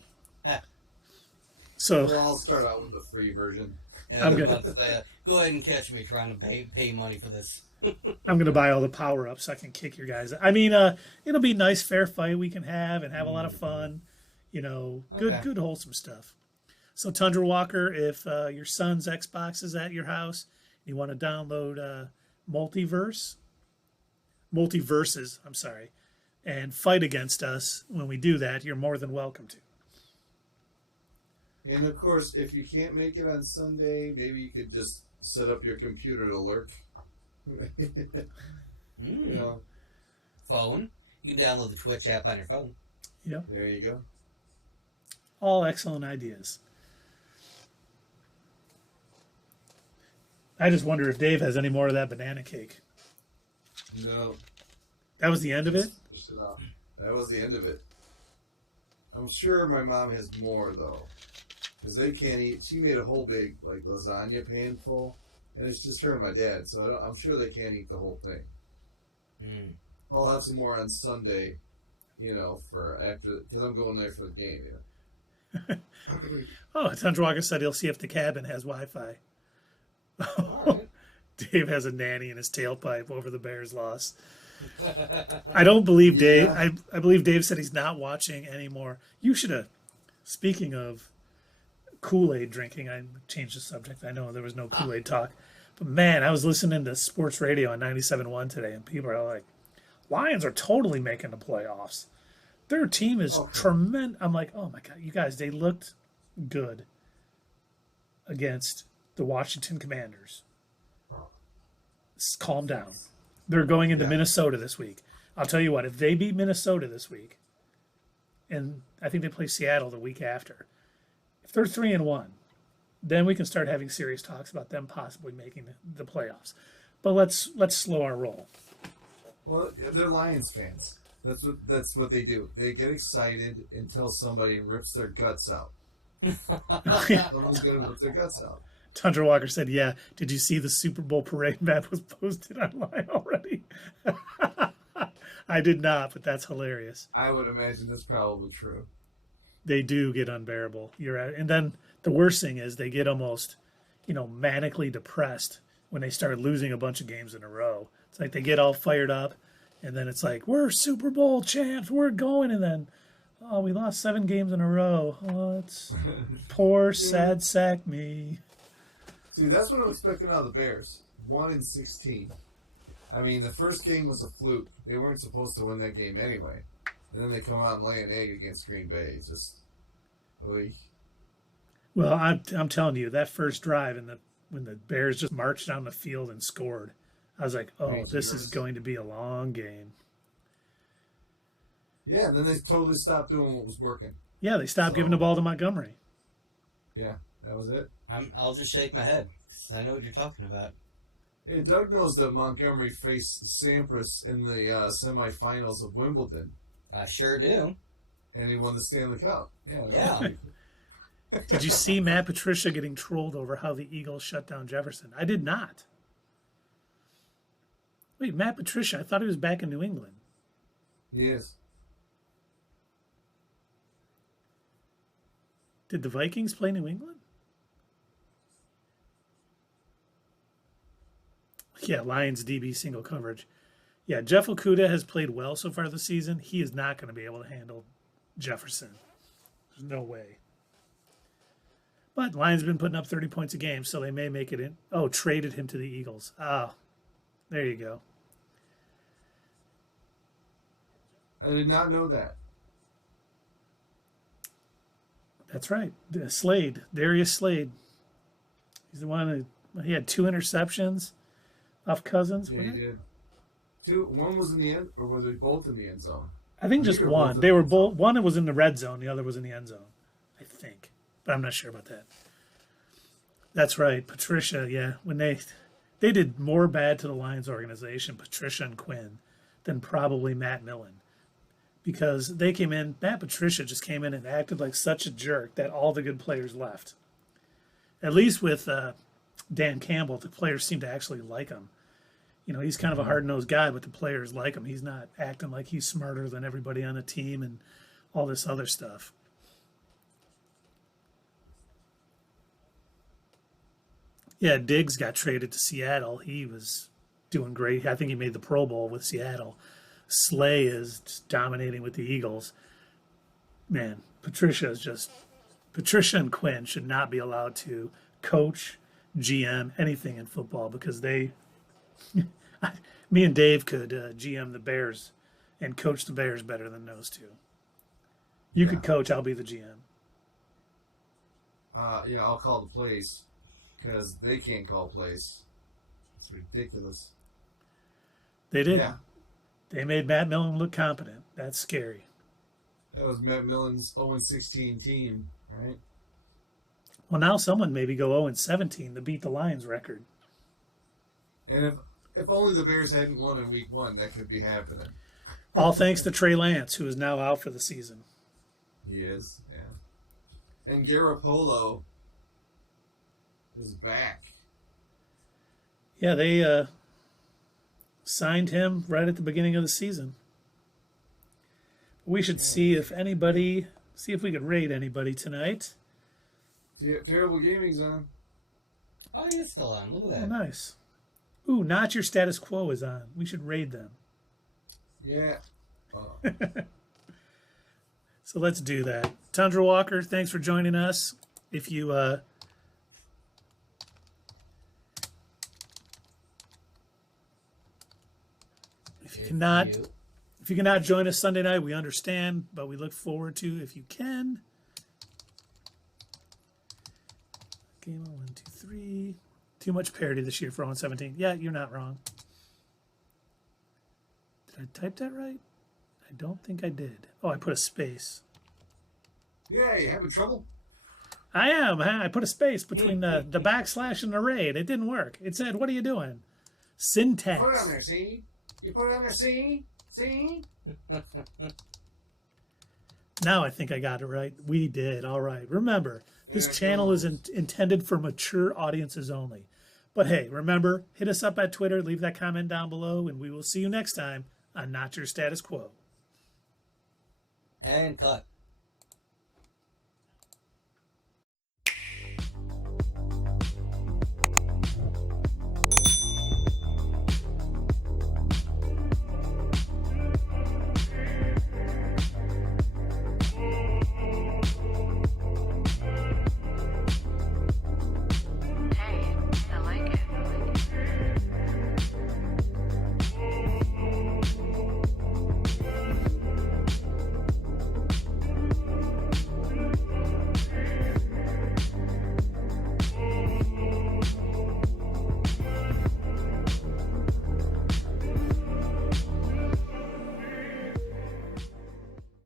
So well, I'll start out with the free version. And I'm about to say, go ahead and catch me trying to pay money for this. I'm gonna buy all the power ups so I can kick your guys. I mean, it'll be a nice fair fight we can have and have a lot of fun. You know, good wholesome stuff. So Tundra Walker, if your son's Xbox is at your house, you want to download Multiverses, I'm sorry, and fight against us when we do that, you're more than welcome to. And of course, if you can't make it on Sunday, maybe you could just set up your computer to lurk. You know. Phone. You can download the Twitch app on your phone. Yeah. There you go. All excellent ideas. I just wonder if Dave has any more of that banana cake. No. That was the end of it? That was the end of it. I'm sure my mom has more, though. Because they can't eat. She made a whole big, like, lasagna pan full. And it's just her and my dad. So I'm sure they can't eat the whole thing. I'll have some more on Sunday, you know, for after. Because I'm going there for the game, you know. Oh, Tundra Walker said he'll see if the cabin has Wi-Fi. Right. Dave has a nanny in his tailpipe over the Bears' loss. I don't believe Dave. Yeah. I believe Dave said he's not watching anymore. You should have. Speaking of Kool-Aid drinking, I changed the subject. I know there was no Kool-Aid talk. But man, I was listening to sports radio on 97.1 today, and people are like, Lions are totally making the playoffs. Their team is tremendous. I'm like, oh my God, you guys, they looked good against the Washington Commanders. Calm down. They're going into Minnesota this week. I'll tell you what, if they beat Minnesota this week, and I think they play Seattle the week after, if they're 3-1, then we can start having serious talks about them possibly making the playoffs. But let's slow our roll. Well, they're Lions fans. That's what they do. They get excited until somebody rips their guts out. Someone's going to rip their guts out. Tundra Walker said, yeah, did you see the Super Bowl parade map was posted online already? I did not, but that's hilarious. I would imagine that's probably true. They do get unbearable. You're right. And then the worst thing is they get almost, manically depressed when they start losing a bunch of games in a row. It's like they get all fired up, and then it's like, we're Super Bowl champs, we're going, and then, oh, we lost 7 games in a row. Oh, it's poor, sad sack me. See, that's what I'm expecting out of the Bears. 1-16. I mean, the first game was a fluke. They weren't supposed to win that game anyway. And then they come out and lay an egg against Green Bay. It's just, oy. Well, I'm telling you, that first drive when the Bears just marched down the field and scored, I was like, oh, this is going to be a long game. Yeah, and then they totally stopped doing what was working. Yeah, they stopped giving the ball to Montgomery. Yeah, that was it. I'll just shake my head. I know what you're talking about. Hey, Doug knows that Montgomery faced Sampras in the semifinals of Wimbledon. I sure do. And he won the Stanley Cup. Yeah. Did you see Matt Patricia getting trolled over how the Eagles shut down Jefferson? I did not. Wait, Matt Patricia, I thought he was back in New England. He is. Did the Vikings play New England? Yeah, Lions DB single coverage. Yeah, Jeff Okudah has played well so far this season. He is not going to be able to handle Jefferson. There's no way. But Lions have been putting up 30 points a game, so they may make it in. Oh, traded him to the Eagles. Oh, there you go. I did not know that. That's right. Slade. Darius Slade. He's the one who he had 2 interceptions off Cousins. Yeah, he did. One was in the end, or were they both in the end zone? I think just they were one. both They in were the end zone. both. One was in the red zone. The other was in the end zone. I think, but I'm not sure about that. That's right, Patricia. Yeah, when they did more bad to the Lions organization, Patricia and Quinn, than probably Matt Millen, because they came in. Matt Patricia just came in and acted like such a jerk that all the good players left. At least with Dan Campbell, the players seem to actually like him. You know, he's kind of a hard-nosed guy, but the players like him. He's not acting like he's smarter than everybody on the team and all this other stuff. Yeah, Diggs got traded to Seattle. He was doing great. I think he made the Pro Bowl with Seattle. Slay is just dominating with the Eagles. Man, Patricia and Quinn should not be allowed to coach, GM, anything in football because me and Dave could GM the Bears and coach the Bears better than those two. You could coach, I'll be the GM. Yeah, I'll call the plays because they can't call plays. It's ridiculous. They did. Yeah. They made Matt Millen look competent. That's scary. That was Matt Millen's 0-16 team, right? Well, now someone maybe go 0-17 to beat the Lions record. And if only the Bears hadn't won in week 1, that could be happening. All thanks to Trey Lance, who is now out for the season. He is, yeah. And Garoppolo is back. Yeah, they signed him right at the beginning of the season. We should see if we could raid anybody tonight. Yeah, Terrible Gaming's on. Oh, he's still on. Look at that. Oh, nice. Ooh, Not Your Status Quo is on. We should raid them. Yeah. Oh. So let's do that. Tundra Walker, thanks for joining us. If you cannot join us Sunday night, we understand, but we look forward to if you can. Game on 1, 2, 3. Too much parity this year for 0-17. Yeah, you're not wrong. Did I type that right? I don't think I did. Oh, I put a space. Yeah, you having trouble? I am. I put a space between the backslash and the raid. It didn't work. It said, "What are you doing?" Syntax. Put it on there, see? You put it on there, see? See? Now I think I got it right. We did. All right. Remember, this channel is intended for mature audiences only. But hey, remember, hit us up at Twitter, leave that comment down below, and we will see you next time on Not Your Status Quo. And cut.